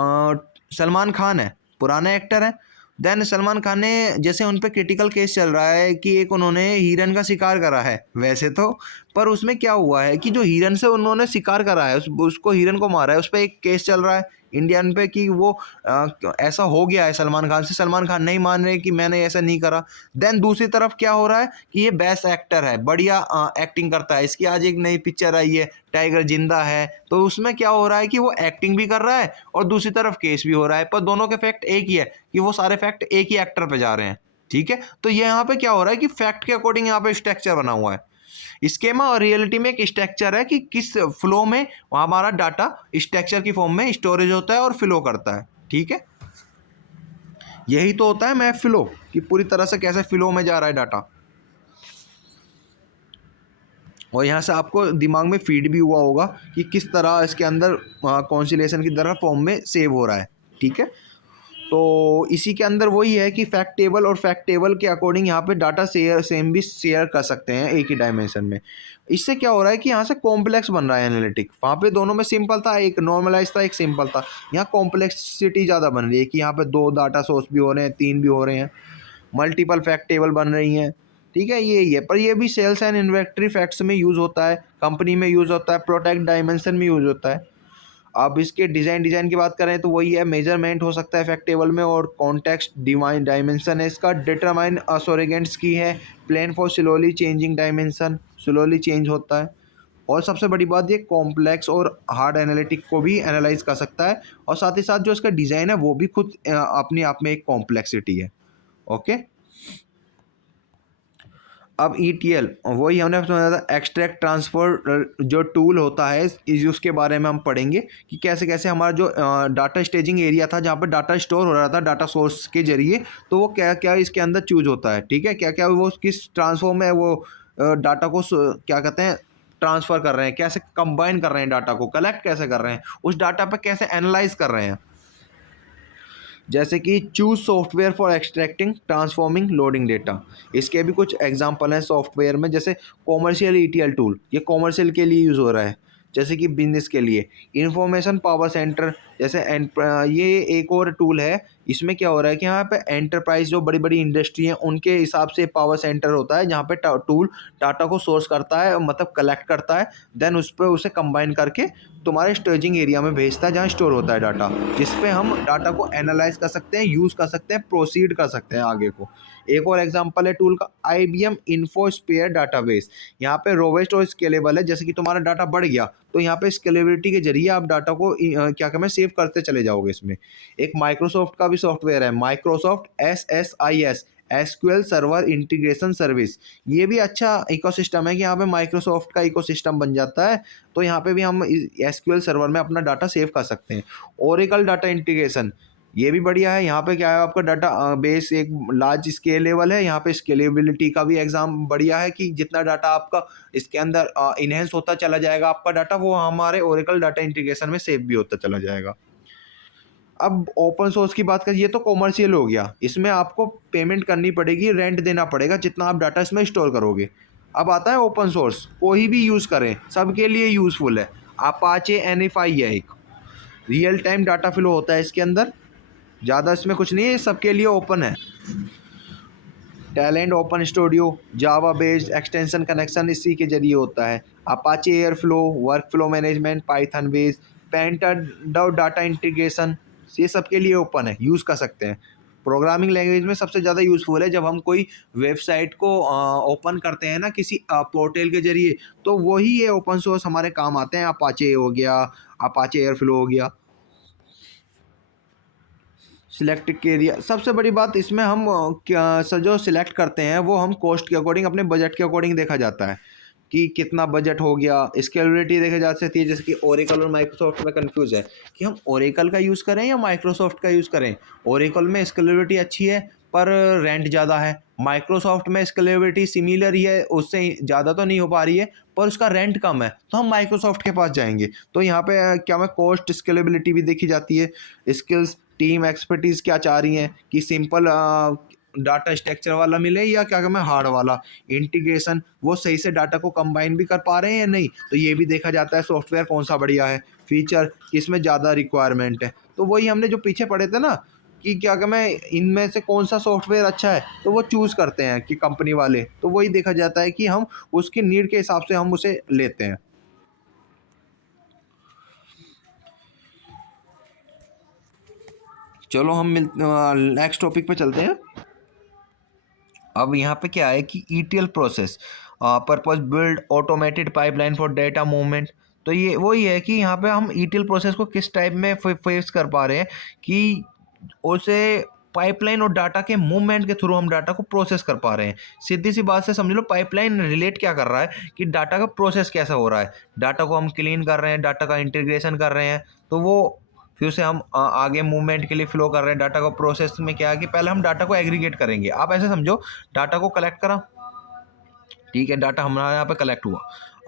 सलमान खान है, पुराने एक्टर है। देन सलमान खान ने, जैसे उन पे क्रिटिकल केस चल रहा है कि एक उन्होंने हिरन का शिकार करा है वैसे तो, पर उसमें क्या हुआ है कि जो हिरन से उन्होंने शिकार करा है उसको हिरन को मारा है, उस पर एक केस चल रहा है इंडियन पे कि वो ऐसा हो गया है सलमान खान से। सलमान खान नहीं मान रहे कि मैंने ऐसा नहीं करा। देन दूसरी तरफ क्या हो रहा है कि ये बेस्ट एक्टर है, बढ़िया एक्टिंग करता है। इसकी आज एक नई पिक्चर आई है टाइगर जिंदा है, तो उसमें क्या हो रहा है कि वो एक्टिंग भी कर रहा है और दूसरी तरफ केस भी हो रहा है, पर दोनों के फैक्ट एक ही है कि वो सारे फैक्ट एक ही एक्टर पे जा रहे हैं। ठीक है, तो ये यहाँ पे क्या हो रहा है कि फैक्ट के अकॉर्डिंग यहाँ पे स्ट्रक्चर बना हुआ है। स्कीमा और रियलिटी में एक स्ट्रक्चर है कि किस फ्लो में वहाँ हमारा डाटा स्ट्रक्चर की फॉर्म में स्टोरेज होता है और फ्लो करता है। ठीक है, यही तो होता है मैप फ्लो, कि पूरी तरह से कैसे फ्लो में जा रहा है डाटा। और यहाँ से आपको दिमाग में फीड भी हुआ होगा कि किस तरह इसके अंदर कॉन्सिलेशन की तरह फॉर्म में सेव हो रहा है। ठीक है, तो इसी के अंदर वही है कि फैक्ट टेबल और फैक्ट टेबल के अकॉर्डिंग यहाँ पे डाटा सेम भी शेयर कर सकते हैं एक ही डायमेंशन में। इससे क्या हो रहा है कि यहाँ से कॉम्प्लेक्स बन रहा है एनालिटिक। वहाँ पे दोनों में सिंपल था, एक नॉर्मलाइज था, एक सिंपल था। यहाँ कॉम्प्लेक्सिटी ज़्यादा बन रही है कि यहाँ पे दो डाटा सोर्स भी हो रहे हैं, तीन भी हो रहे हैं, मल्टीपल फैक्ट टेबल बन रही हैं। ठीक है, यही है, पर ये भी सेल्स एंड इन्वेंटरी फैक्ट्स में यूज़ होता है, कंपनी में यूज़ होता है, प्रोडक्ट डायमेंशन में यूज़ होता है। अब इसके डिज़ाइन की बात करें तो वही है, मेजरमेंट हो सकता है फैक्ट टेबल में, और कॉन्टेक्स्ट डिवाइन डायमेंशन है इसका, डिटरमाइन असोरेगेंट्स की है, plan for slowly changing dimension, slowly change होता है। और सबसे बड़ी बात ये कॉम्प्लेक्स और हार्ड एनालिटिक को भी एनालाइज कर सकता है, और साथ ही साथ जो इसका डिज़ाइन है वो भी खुद अपने आप में एक कॉम्प्लेक्सिटी है। ओके, अब ETL वही हमने समझा था, एक्सट्रैक्ट ट्रांसफ़र जो टूल होता है इस उसके बारे में हम पढ़ेंगे कि कैसे कैसे हमारा जो डाटा स्टेजिंग एरिया था जहाँ पर डाटा स्टोर हो रहा था डाटा सोर्स के जरिए, तो वो क्या क्या इसके अंदर चूज होता है। ठीक है, क्या क्या वो किस ट्रांसफॉर्म में वो डाटा को क्या कहते हैं ट्रांसफ़र कर रहे हैं, कैसे कंबाइन कर रहे हैं, डाटा को कलेक्ट कैसे कर रहे हैं, उस डाटा पर कैसे एनालाइज कर रहे हैं। जैसे कि choose software for extracting transforming loading data, इसके भी कुछ एग्जांपल हैं सॉफ्टवेयर में। जैसे कॉमर्शियल ETL टूल, ये कॉमर्शियल के लिए यूज़ हो रहा है। जैसे कि बिजनेस के लिए इंफॉर्मेशन पावर सेंटर जैसे ये एक और टूल है, इसमें क्या हो रहा है कि यहाँ पे एंटरप्राइज जो बड़ी बड़ी इंडस्ट्री है उनके हिसाब से पावर सेंटर होता है, जहाँ पे टूल डाटा को सोर्स करता है, मतलब कलेक्ट करता है, देन उस पर उसे कंबाइन करके तुम्हारे स्टोरेजिंग एरिया में भेजता है जहाँ स्टोर होता है डाटा, जिस पे हम डाटा को एनालाइज कर सकते हैं, यूज़ कर सकते हैं, प्रोसीड कर सकते हैं आगे को। एक और एग्जांपल है टूल का, IBM इन्फोस्फीयर डाटाबेस। यहाँ पे रोबस्ट और स्केलेबल है, जैसे कि तुम्हारा डाटा बढ़ गया तो यहाँ पे स्केलेबिलिटी के जरिए आप डाटा को क्या कहते हैं सेव करते चले जाओगे इसमें। एक माइक्रोसॉफ्ट का भी सॉफ्टवेयर है, Microsoft SSIS, SQL server integration service. ये भी अच्छा इकोसिस्टम है कि यहाँ पे माइक्रोसॉफ्ट का इकोसिस्टम बन जाता है, तो यहाँ पे भी हम एसक्यूएल सर्वर में अपना डाटा सेव कर सकते हैं। ओरेकल डाटा इंटीग्रेशन, ये भी बढ़िया है। यहाँ पे क्या है, आपका डाटा बेस एक लार्ज स्केलेबल है, यहाँ पे स्केलेबिलिटी का भी एग्जाम बढ़िया है कि जितना डाटा आपका इसके अंदर इनहेंस होता चला जाएगा आपका डाटा, वो हमारे ओरेकल डाटा इंटीग्रेशन में सेव भी होता चला जाएगा। अब ओपन सोर्स की बात करें, ये तो कॉमर्शियल हो गया, इसमें आपको पेमेंट करनी पड़ेगी, रेंट देना पड़ेगा जितना आप डाटा इसमें स्टोर करोगे। अब आता है ओपन सोर्स, कोई भी यूज़ करें, सबके लिए यूज़फुल है। अपाचे NFI है एक, रियल टाइम डाटा फ्लो होता है इसके अंदर, ज़्यादा इसमें कुछ नहीं है, सबके लिए ओपन है। Talend open studio, Java based extension connection इसी के जरिए होता है। Apache Airflow, workflow management, Python based, Pentaho data integration, ये सब के लिए ओपन है, यूज़ कर सकते हैं। प्रोग्रामिंग लैंग्वेज में सबसे ज़्यादा यूज़फुल है जब हम कोई वेबसाइट को ओपन करते हैं ना किसी पोर्टल के जरिए, तो वही ये ओपन सोर्स हमारे काम आते हैं। अपाचे हो गया, अपाचे एयर फ्लो हो गया। सिलेक्ट एरिया, सबसे बड़ी बात इसमें हम क्या जो सिलेक्ट करते हैं वो हम कॉस्ट के अकॉर्डिंग, अपने बजट के अकॉर्डिंग देखा जाता है कि कितना बजट हो गया। स्केलेबिलिटी देखी जा सकती है, जैसे कि ओरेकल और माइक्रोसॉफ्ट में कंफ्यूज है कि हम ओरेकल का यूज़ करें या माइक्रोसॉफ्ट का यूज़ करें। ओरेकल में स्केलेबिलिटी अच्छी है पर रेंट ज़्यादा है, माइक्रोसॉफ्ट में स्केलेबिलिटी सिमिलर ही है, उससे ज़्यादा तो नहीं हो पा रही है पर उसका रेंट कम है, तो हम माइक्रोसॉफ्ट के पास जाएंगे। तो यहाँ पे क्या मैं कॉस्ट स्केलेबिलिटी भी देखी जाती है। स्किल्स, टीम एक्सपर्टीज़ क्या चाह रही हैं कि सिंपल डाटा स्ट्रक्चर वाला मिले या क्या कहते हैं हार्ड वाला। इंटीग्रेशन, वो सही से डाटा को कंबाइन भी कर पा रहे हैं या नहीं, तो ये भी देखा जाता है सॉफ्टवेयर कौन सा बढ़िया है। फीचर, किसमें ज़्यादा रिक्वायरमेंट है, तो वही हमने जो पीछे पढ़े थे ना कि क्या कहते हैं इनमें से कौन सा सॉफ्टवेयर अच्छा है, तो वो चूज़ करते हैं कि कंपनी वाले, तो वही देखा जाता है कि हम उसकी नीड के हिसाब से हम उसे लेते हैं। चलो हम नेक्स्ट टॉपिक पे चलते हैं। अब यहाँ पे क्या है कि ETL process, purpose build automated pipeline for data movement. तो ये वही है कि यहाँ पे हम ETL प्रोसेस को किस टाइप में फेस कर पा रहे हैं कि उसे पाइपलाइन और डाटा के मूवमेंट के थ्रू हम डाटा को प्रोसेस कर पा रहे हैं। सीधी सी बात से समझ लो, पाइपलाइन रिलेट क्या कर रहा है कि डाटा का प्रोसेस कैसा हो रहा है, डाटा को हम क्लीन कर रहे हैं, डाटा का इंटीग्रेशन कर रहे हैं, तो वो फिर उसे हम आगे मूवमेंट के लिए फ्लो कर रहे हैं। डाटा का प्रोसेस में क्या है कि पहले हम डाटा को एग्रीगेट करेंगे। आप ऐसे समझो, डाटा को कलेक्ट करा, ठीक है, डाटा हमारे यहाँ पे कलेक्ट हुआ।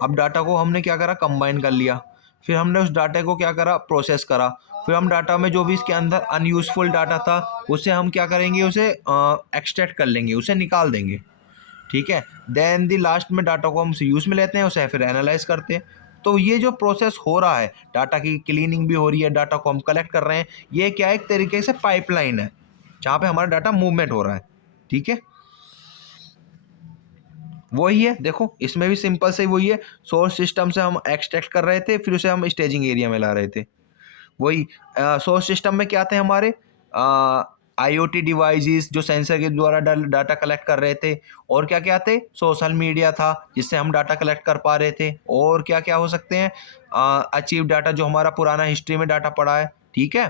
अब डाटा को हमने क्या करा, कंबाइन कर लिया, फिर हमने उस डाटा को क्या करा, प्रोसेस करा। फिर हम डाटा में जो भी इसके अंदर अनयूजफुल डाटा था उसे हम क्या करेंगे, उसे एक्सट्रैक्ट कर लेंगे, उसे निकाल देंगे, ठीक है। देन दी लास्ट में डाटा को हम यूज़ में लेते हैं, उसे फिर एनालाइज करते हैं। तो ये जो प्रोसेस हो रहा है, डाटा की क्लीनिंग भी हो रही है, डाटा को हम कलेक्ट कर रहे हैं, ये क्या एक तरीके से पाइपलाइन है जहाँ पे हमारा डाटा मूवमेंट हो रहा है, ठीक है। वही है, देखो इसमें भी सिंपल से वही है, सोर्स सिस्टम से हम एक्सट्रैक्ट कर रहे थे, फिर उसे हम स्टेजिंग एरिया में ला रहे थे। वही सोर्स सिस्टम में क्या थे हमारे, IoT डिवाइसेस जो सेंसर के द्वारा डाटा कलेक्ट कर रहे थे, और क्या क्या थे, सोशल मीडिया था जिससे हम डाटा कलेक्ट कर पा रहे थे, और क्या क्या हो सकते हैं, अचीव डाटा जो हमारा पुराना हिस्ट्री में डाटा पड़ा है, ठीक है।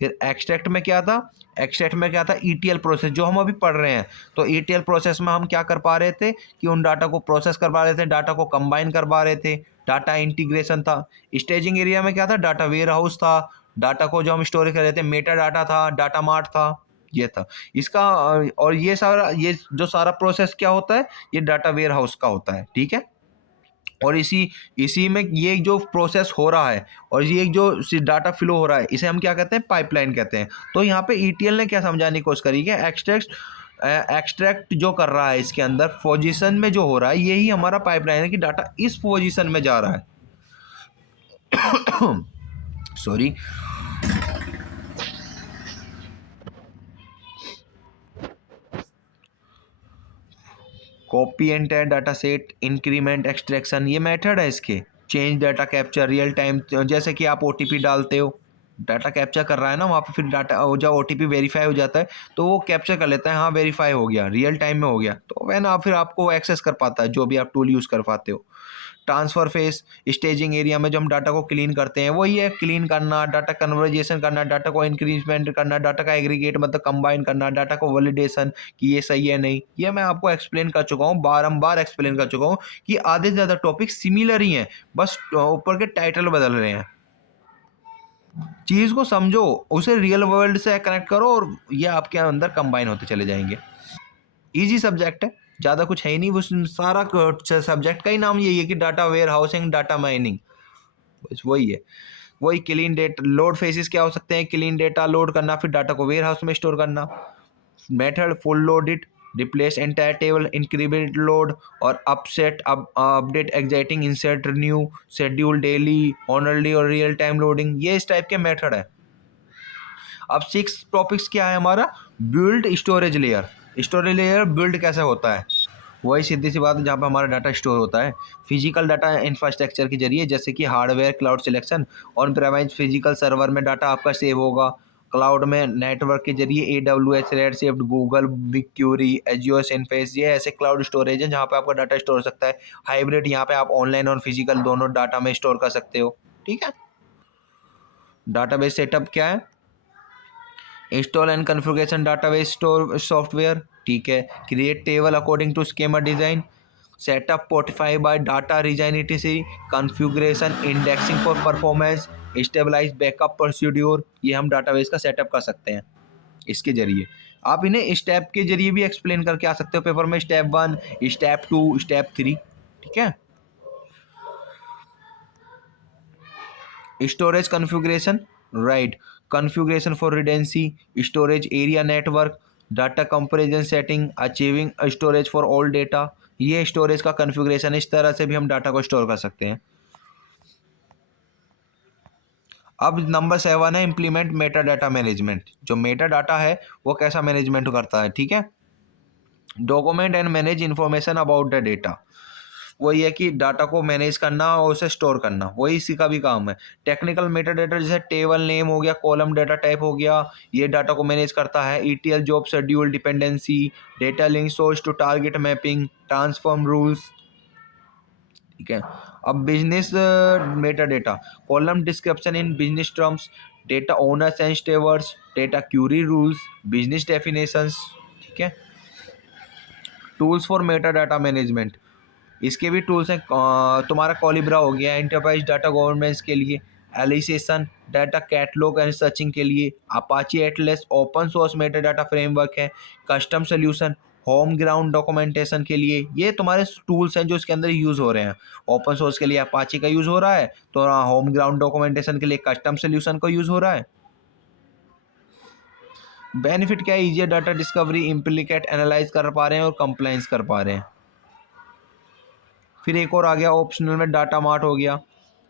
फिर एक्सट्रैक्ट में क्या था, एक्सट्रैक्ट में क्या था, ETL प्रोसेस जो हम अभी पढ़ रहे हैं। तो ETL प्रोसेस में हम क्या कर पा रहे थे कि उन डाटा को प्रोसेस कर पा रहे थे, डाटा को कंबाइन कर पा रहे थे, डाटा इंटीग्रेशन था। स्टेजिंग एरिया में क्या था, डाटा वेयर हाउस था, डाटा को जो हम स्टोर कर रहे थे, मेटा डाटा था, डाटा मार्ट था, ये था इसका। और ये जो सारा प्रोसेस क्या होता है, ये डाटा वेयर हाउस का होता है, ठीक है। और इसी इसी में ये जो प्रोसेस हो रहा है और ये जो डाटा फ्लो हो रहा है, इसे हम क्या कहते हैं, पाइपलाइन कहते हैं। तो यहाँ पे ETL ने क्या समझाने की कोशिश करी है, एक्सट्रैक्ट जो कर रहा है इसके अंदर पोजीशन में जो हो रहा है, यही हमारा पाइपलाइन है कि डाटा इस पोजीशन में जा रहा है। Sorry. Copy entire data set, increment, extraction, ये मेथड है इसके। Change data capture, real time, जैसे कि आप ओटीपी डालते हो, डाटा कैप्चर कर रहा है ना वहाँ पे, फिर डाटा जब ओटीपी वेरीफाई हो जाता है तो वो कैप्चर कर लेता है, हाँ वेरीफाई हो गया, रियल टाइम में हो गया, तो वह ना फिर आपको एक्सेस कर पाता है जो भी आप टूल यूज़ कर पाते हो। ट्रांसफर फेस, स्टेजिंग एरिया में जो हम डाटा को क्लीन करते हैं, वही है क्लीन करना, डाटा कन्वर्जेशन करना, डाटा को इंक्रीजमेंट करना, डाटा का एग्रीगेट मतलब कंबाइन करना, डाटा को वैलिडेशन कि ये सही है नहीं, ये मैं आपको एक्सप्लेन कर चुका हूँ, बारंबार एक्सप्लेन कर चुका हूँ कि आधे से ज़्यादा टॉपिक सिमिलर ही हैं, बस ऊपर के टाइटल बदल रहे हैं। चीज़ को समझो, उसे रियल वर्ल्ड से कनेक्ट करो और ये आपके अंदर कंबाइन होते चले जाएंगे। इजी सब्जेक्ट है, ज़्यादा कुछ है ही नहीं, उस सारा सब्जेक्ट का ही नाम यही है कि data warehousing, data mining, बस वही है। वही क्लीन डेटा लोड फेसिस क्या हो सकते हैं, क्लीन डेटा लोड करना, फिर डाटा को वेयर हाउस में स्टोर करना। Method full loaded, replace entire table, increment load और upsert, update, exciting, insert, new, schedule, daily, hourly और रियल टाइम लोडिंग, ये इस टाइप के मेथड है। अब 6 टॉपिक्स क्या है हमारा, build storage layer. Storage layer build कैसे होता है, वही सीधी सी बात है, जहाँ पे हमारा डाटा स्टोर होता है। फिजिकल डाटा इंफ्रास्ट्रक्चर के जरिए, जैसे कि hardware, cloud selection, on premise physical server में डाटा आपका सेव होगा, क्लाउड में नेटवर्क के जरिए AWS, Redshift, Google BigQuery, Azure, Synapse, ये ऐसे क्लाउड स्टोरेज हैं जहाँ पे आपका डाटा स्टोर हो सकता है। हाइब्रिड, यहाँ पे आप ऑनलाइन और फिजिकल दोनों डाटा में स्टोर कर सकते हो, ठीक है। डाटाबेस सेटअप क्या है, install and configuration database store software, ठीक है। Create table according to schema design, setup पोर्टिफाई by data region ETC, configuration, indexing for performance, stabilize backup procedure, ये हम डाटाबेस का सेटअप कर सकते हैं इसके जरिए। आप इन्हें स्टेप के जरिए भी एक्सप्लेन करके आ सकते हो पेपर में, स्टेप 1, स्टेप 2, स्टेप 3, ठीक है। Storage configuration, right, configuration for redundancy, storage area, network, data comparison setting, archiving storage for all data, ये स्टोरेज का कॉन्फ़िगरेशन, इस तरह से भी हम डाटा को स्टोर कर सकते हैं। अब नंबर 7 है इम्प्लीमेंट मेटा डाटा मैनेजमेंट। जो मेटा डाटा है वो कैसा मैनेजमेंट करता है, ठीक है। Document and manage information about the data, वही है कि डाटा को मैनेज करना और उसे स्टोर करना, वही इसी का भी काम है। टेक्निकल मेटा डाटा जैसे टेबल नेम हो गया, कॉलम डाटा टाइप हो गया, ये डाटा को मैनेज करता है। ETL job schedule dependency, data link source to target mapping, transform rules, ठीक है। अब business metadata, column description in business terms, data owners and stewards, data query rules, business definitions, ठीक है। Tools for metadata management, इसके भी tools हैं। तुम्हारा कॉलिब्रा हो गया एंटरप्राइज डाटा गवर्नेंस के लिए, Alation data catalog and searching के लिए, Apache Atlas open source metadata framework है, custom solution home ground documentation के लिए, ये तुम्हारे टूल्स हैं जो इसके अंदर यूज़ हो रहे हैं। ओपन सोर्स के लिए अपाची का यूज़ हो रहा है, तो होम ग्राउंड डॉक्यूमेंटेशन के लिए कस्टम सोल्यूशन का यूज़ हो रहा है। बेनिफिट क्या है, easier data discovery, implicate analyse कर पा रहे हैं और कंप्लाइंस कर पा रहे हैं। फिर एक और आ गया ऑप्शनल में, डाटा मार्ट हो गया।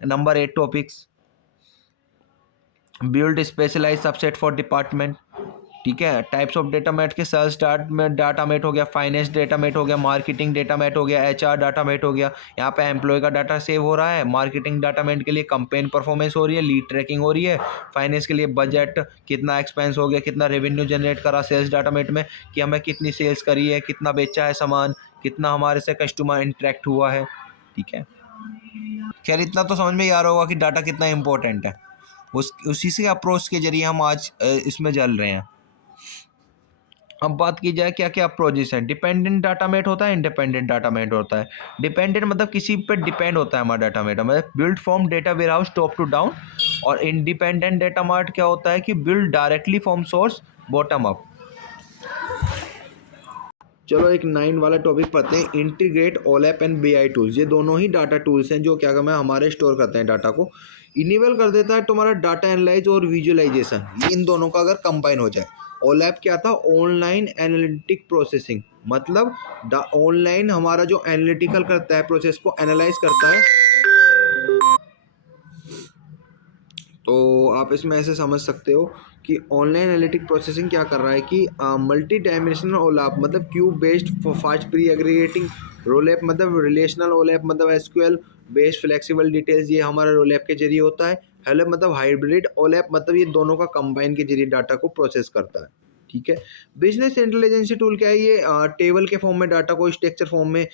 Number 8 topics, build specialise subset for department, ठीक है। टाइप्स ऑफ डेटा मेट के सेल्स डाटा मेट हो गया, फाइनेंस डेटा मेट हो गया, मार्केटिंग डेटा मेट हो गया, HR डाटा मेट हो गया। यहाँ पे एम्प्लॉय का डाटा सेव हो रहा है, मार्केटिंग डाटा मेट के लिए कंपेन परफॉर्मेंस हो रही है, लीड ट्रैकिंग हो रही है, फाइनेंस के लिए बजट, कितना एक्सपेंस हो गया, कितना रेवेन्यू जनरेट करा सेल्स डाटा मेट में, कि हमें कितनी सेल्स करी है, कितना बेचा है सामान, कितना हमारे से कस्टमर इंटरेक्ट हुआ है, ठीक है। खैर इतना तो समझ में ही आ रहा होगा कि डाटा कितना इंपॉर्टेंट है। उसी से अप्रोच के जरिए हम आज इसमें चल रहे हैं। अब बात की जाए क्या क्या अप्रोचेस हैं। डिपेंडेंट डाटामेट होता है, इंडिपेंडेंट डाटामेट होता है। डिपेंडेंट मतलब किसी पे डिपेंड होता है हमारा डाटामेट, मतलब build from data warehouse top to down. और इंडिपेंडेंट डाटामेट क्या होता है कि build directly from source bottom up. चलो एक 9 वाला टॉपिक पढ़ते हैं, integrate OLAP and BI tools. ये दोनों ही डाटा टूल्स हैं जो क्या कहते हैं हमारे स्टोर करते हैं डाटा को, इनेबल कर देता है तुम्हारा डाटा एनालाइज और विजुअलाइजेशन, इन दोनों का अगर कंबाइन हो जाए। ओलैप क्या था, ऑनलाइन एनालिटिक प्रोसेसिंग, मतलब ऑनलाइन हमारा जो एनालिटिकल करता है, प्रोसेस को एनालाइज करता है, तो आप इसमें ऐसे समझ सकते हो कि ऑनलाइन एनालिटिक प्रोसेसिंग क्या कर रहा है कि मल्टी डायमेंशनल ओलैप मतलब cube based fast pre aggregating ROLAP मतलब रिलेशनल ओलैप मतलब एसक्यूएल बेस्ड फ्लेक्सिबल डिटेल्स, ये हमारा रोलैप के जरिए होता है। हेलो मतलब हाइब्रिड ओलैप मतलब ये दोनों का कंबाइन के जरिए डाटा को प्रोसेस करता है। ठीक है। बिजनेस इंटेलिजेंस टूल क्या है, ये टेबल के फॉर्म में डाटा को स्ट्रक्चर फॉर्म में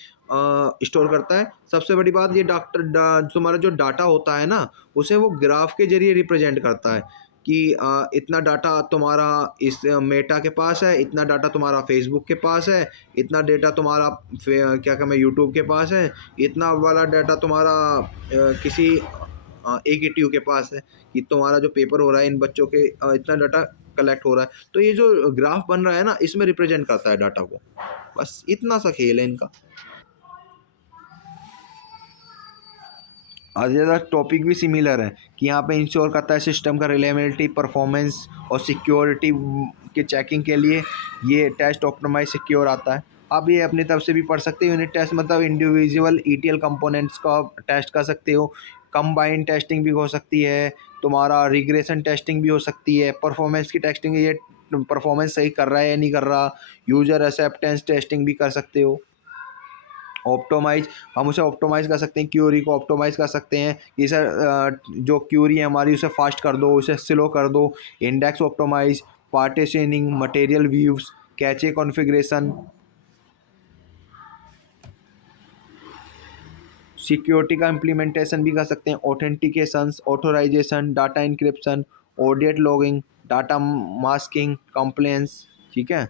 स्टोर करता है। सबसे बड़ी बात ये तुम्हारा जो डाटा होता है ना, उसे वो ग्राफ के जरिए रिप्रेजेंट करता है कि इतना डाटा तुम्हारा इस मेटा के पास है, इतना डाटा तुम्हारा फेसबुक के पास है, इतना डेटा तुम्हारा क्या कहते हैं यूट्यूब के पास है, इतना वाला डाटा तुम्हारा किसी AKTU के पास है कि तुम्हारा जो पेपर हो रहा है इन बच्चों के इतना डाटा कलेक्ट हो रहा है। तो ये जो ग्राफ बन रहा है ना, इसमें रिप्रेजेंट करता है डाटा को। बस इतना सा खेल है इनका। और ज़्यादा टॉपिक भी सिमिलर है कि यहाँ पे इंश्योर करता है सिस्टम का रिलायबिलिटी, परफॉर्मेंस और सिक्योरिटी के चेकिंग के लिए ये टेस्ट ऑप्टिमाइज सिक्योर आता है। आप ये अपनी तरफ से भी पढ़ सकते हो। यूनिट टेस्ट मतलब इंडिविजुअल ETL कंपोनेंट्स का टेस्ट कर सकते हो। कंबाइंड टेस्टिंग भी हो सकती है, तुम्हारा रिग्रेशन टेस्टिंग भी हो सकती है, परफॉर्मेंस की टेस्टिंग, ये परफॉर्मेंस सही कर रहा है या नहीं कर रहा। यूज़र एक्सेप्टेंस टेस्टिंग भी कर सकते हो। ऑप्टोमाइज, हम उसे ऑप्टोमाइज़ कर सकते हैं, क्यूरी को ऑप्टोमाइज़ कर सकते हैं कि सर जो क्यूरी है हमारी उसे फास्ट कर दो, उसे स्लो कर दो। Index optimise, partitioning, material views, cache configuration, security का इम्प्लीमेंटेशन भी कर सकते हैं, authentications, authorisation, data encryption, audit logging, data masking, compliance. ठीक है।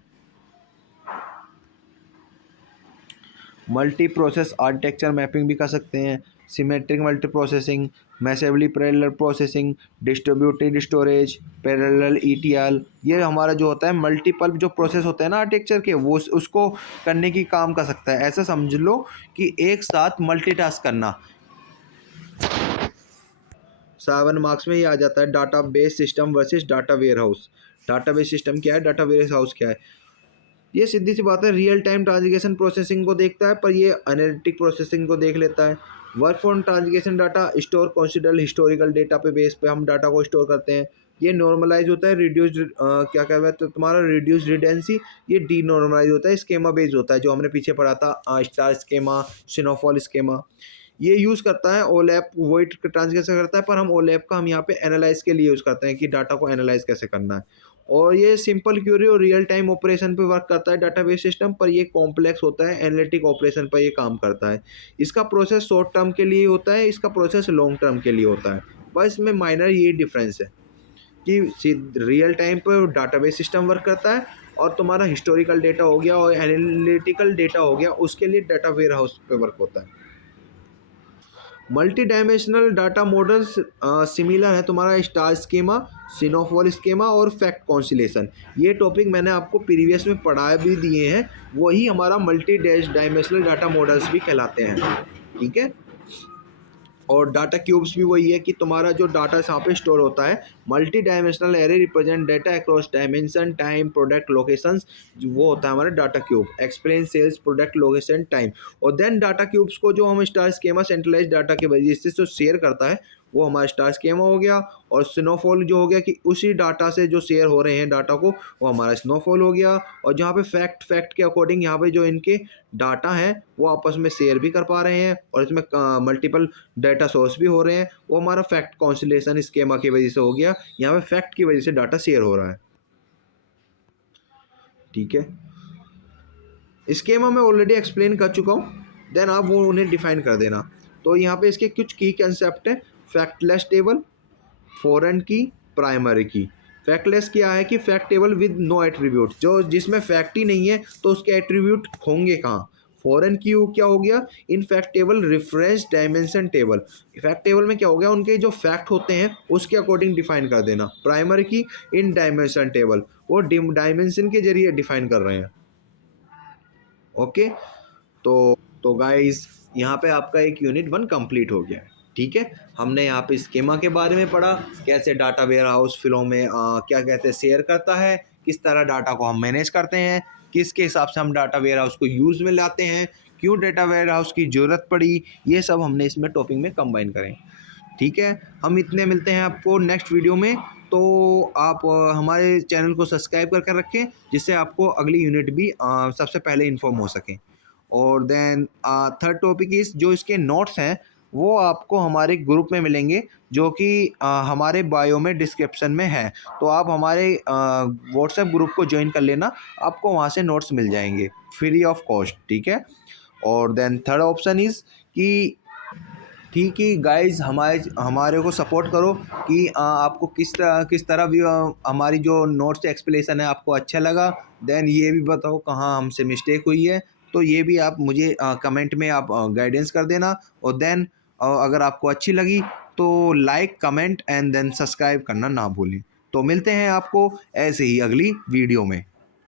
मल्टी प्रोसेस आर्किटेक्चर मैपिंग भी कर सकते हैं, symmetric multi processing, massively parallel processing, distributed storage, parallel ETL। ये हमारा जो होता है मल्टीपल जो प्रोसेस होते हैं ना आर्किटेक्चर के, वो उसको करने की काम कर सकता है। ऐसा समझ लो कि एक साथ मल्टीटास्क करना। 7 मार्क्स में ही आ जाता है database system versus data warehouse. Database system क्या है, डाटा वेयर हाउस क्या है। ये सीधी सी बात है, रियल टाइम ट्रांसलेशन प्रोसेसिंग को देखता है, पर ये एनालिटिक प्रोसेसिंग को देख लेता है। Work from translation data store consider historical data पे बेस पे हम डाटा को स्टोर करते हैं। ये नॉर्मलाइज होता है, रिड्यूस्ड क्या कहते हैं तो तुम्हारा रिड्यूस्ड रिडेंसी। ये डी नॉर्मलाइज होता है, स्केमा बेस्ड होता है, जो हमने पीछे पढ़ा था स्टार स्केमा, सिनोफॉल स्केमा। ये यूज़ करता है ओलैप, वही ट्रांसलेशन करता है, पर हम ओलैप का हम यहाँ पे एनालाइज के लिए यूज़ करते हैं कि डाटा को एनालाइज कैसे करना है। और ये सिंपल क्यूरी और रियल टाइम ऑपरेशन पे वर्क करता है डाटाबेस सिस्टम, पर ये कॉम्प्लेक्स होता है, एनालिटिक ऑपरेशन पर ये काम करता है। इसका प्रोसेस शॉर्ट टर्म के लिए होता है, इसका प्रोसेस लॉन्ग टर्म के लिए होता है। बस इसमें माइनर ये डिफरेंस है कि रियल टाइम पर डाटाबेस सिस्टम वर्क करता है, और तुम्हारा हिस्टोरिकल डेटा हो गया और एनालिटिकल डेटा हो गया, उसके लिए डाटा वेयर हाउस पे वर्क होता है। Multi dimensional data models similar है तुम्हारा स्टार स्कीमा, सिनोफॉल स्कीमा और फैक्ट कॉन्सिलेशन। ये टॉपिक मैंने आपको प्रीवियस में पढ़ा भी दिए हैं, वही हमारा मल्टी डायमेंशनल डाटा मॉडल्स भी कहलाते हैं। ठीक है। और डाटा क्यूब्स भी वही है कि तुम्हारा जो डाटा यहाँ पे स्टोर होता है, multi dimensional array represent data across dimension, time, product, locations. वो होता है हमारा data cube, explain sales, product, location, time. और देन डाटा क्यूब्स को जो हम स्टार स्कीमा सेंट्रलाइज डाटा के वजह से जो शेयर करता है, वो हमारा स्टार स्कीमा हो गया। और स्नोफॉल जो हो गया कि उसी डाटा से जो शेयर हो रहे हैं डाटा को, वो हमारा स्नोफॉल हो गया। और जहाँ पे फैक्ट के अकॉर्डिंग यहाँ पे जो इनके डाटा हैं वो आपस में शेयर भी कर पा रहे हैं, और इसमें मल्टीपल डाटा सोर्स भी हो रहे हैं, वो हमारा फैक्ट कॉन्सिलेशन स्कीमा की वजह से हो गया। यहाँ पे फैक्ट की वजह से डाटा शेयर हो रहा है। ठीक है। स्कीमा मैं ऑलरेडी एक्सप्लेन कर चुका हूँ, देन आप वो उन्हें डिफाइन कर देना। तो यहाँ पे इसके कुछ की कंसेप्ट है। Factless table, foreign key, primary key. Factless क्या है कि fact table with no attribute, जो जिसमें फैक्ट ही नहीं है तो उसके एट्रीब्यूट होंगे कहाँ। फॉरेन की क्या हो गया, in fact table reference dimension table. Fact table में क्या हो गया, उनके जो फैक्ट होते हैं उसके अकॉर्डिंग डिफाइन कर देना। प्राइमरी की इन डायमेंशन टेबल, वो डायमेंशन के जरिए डिफाइन कर रहे हैं। ओके। तो गाइस यहाँ पे आपका एक यूनिट 1 कंप्लीट हो गया है। ठीक है। हमने यहाँ पे स्कीमा के बारे में पढ़ा, कैसे डाटा वेयर हाउस फ्लो में क्या कहते हैं शेयर करता है, किस तरह डाटा को हम मैनेज करते हैं, किसके हिसाब से हम डाटा वेयर हाउस को यूज़ में लाते हैं, क्यों डाटा वेयर हाउस की ज़रूरत पड़ी, ये सब हमने इसमें टॉपिक में कंबाइन करें। ठीक है, हम इतने मिलते हैं आपको नेक्स्ट वीडियो में। तो आप हमारे चैनल को सब्सक्राइब करके रखें, जिससे आपको अगली यूनिट भी सबसे पहले इन्फॉर्म हो सके। और देन थर्ड टॉपिक इस जो इसके नोट्स हैं वो आपको हमारे ग्रुप में मिलेंगे, जो कि हमारे बायो में डिस्क्रिप्शन में है। तो आप हमारे व्हाट्सएप ग्रुप को ज्वाइन कर लेना, आपको वहाँ से नोट्स मिल जाएंगे फ्री ऑफ कॉस्ट। ठीक है। और देन थर्ड ऑप्शन इज़ कि ठीक है गाइस, हमारे हमारे को सपोर्ट करो कि आपको किस तरह भी हमारी जो नोट्स एक्सप्लेनेशन है आपको अच्छा लगा। देन ये भी बताओ कहाँ हमसे मिस्टेक हुई है, तो ये भी आप मुझे कमेंट में आप गाइडेंस कर देना। और देन अगर आपको अच्छी लगी तो like comment and then subscribe करना ना भूलें। तो मिलते हैं आपको ऐसे ही अगली वीडियो में।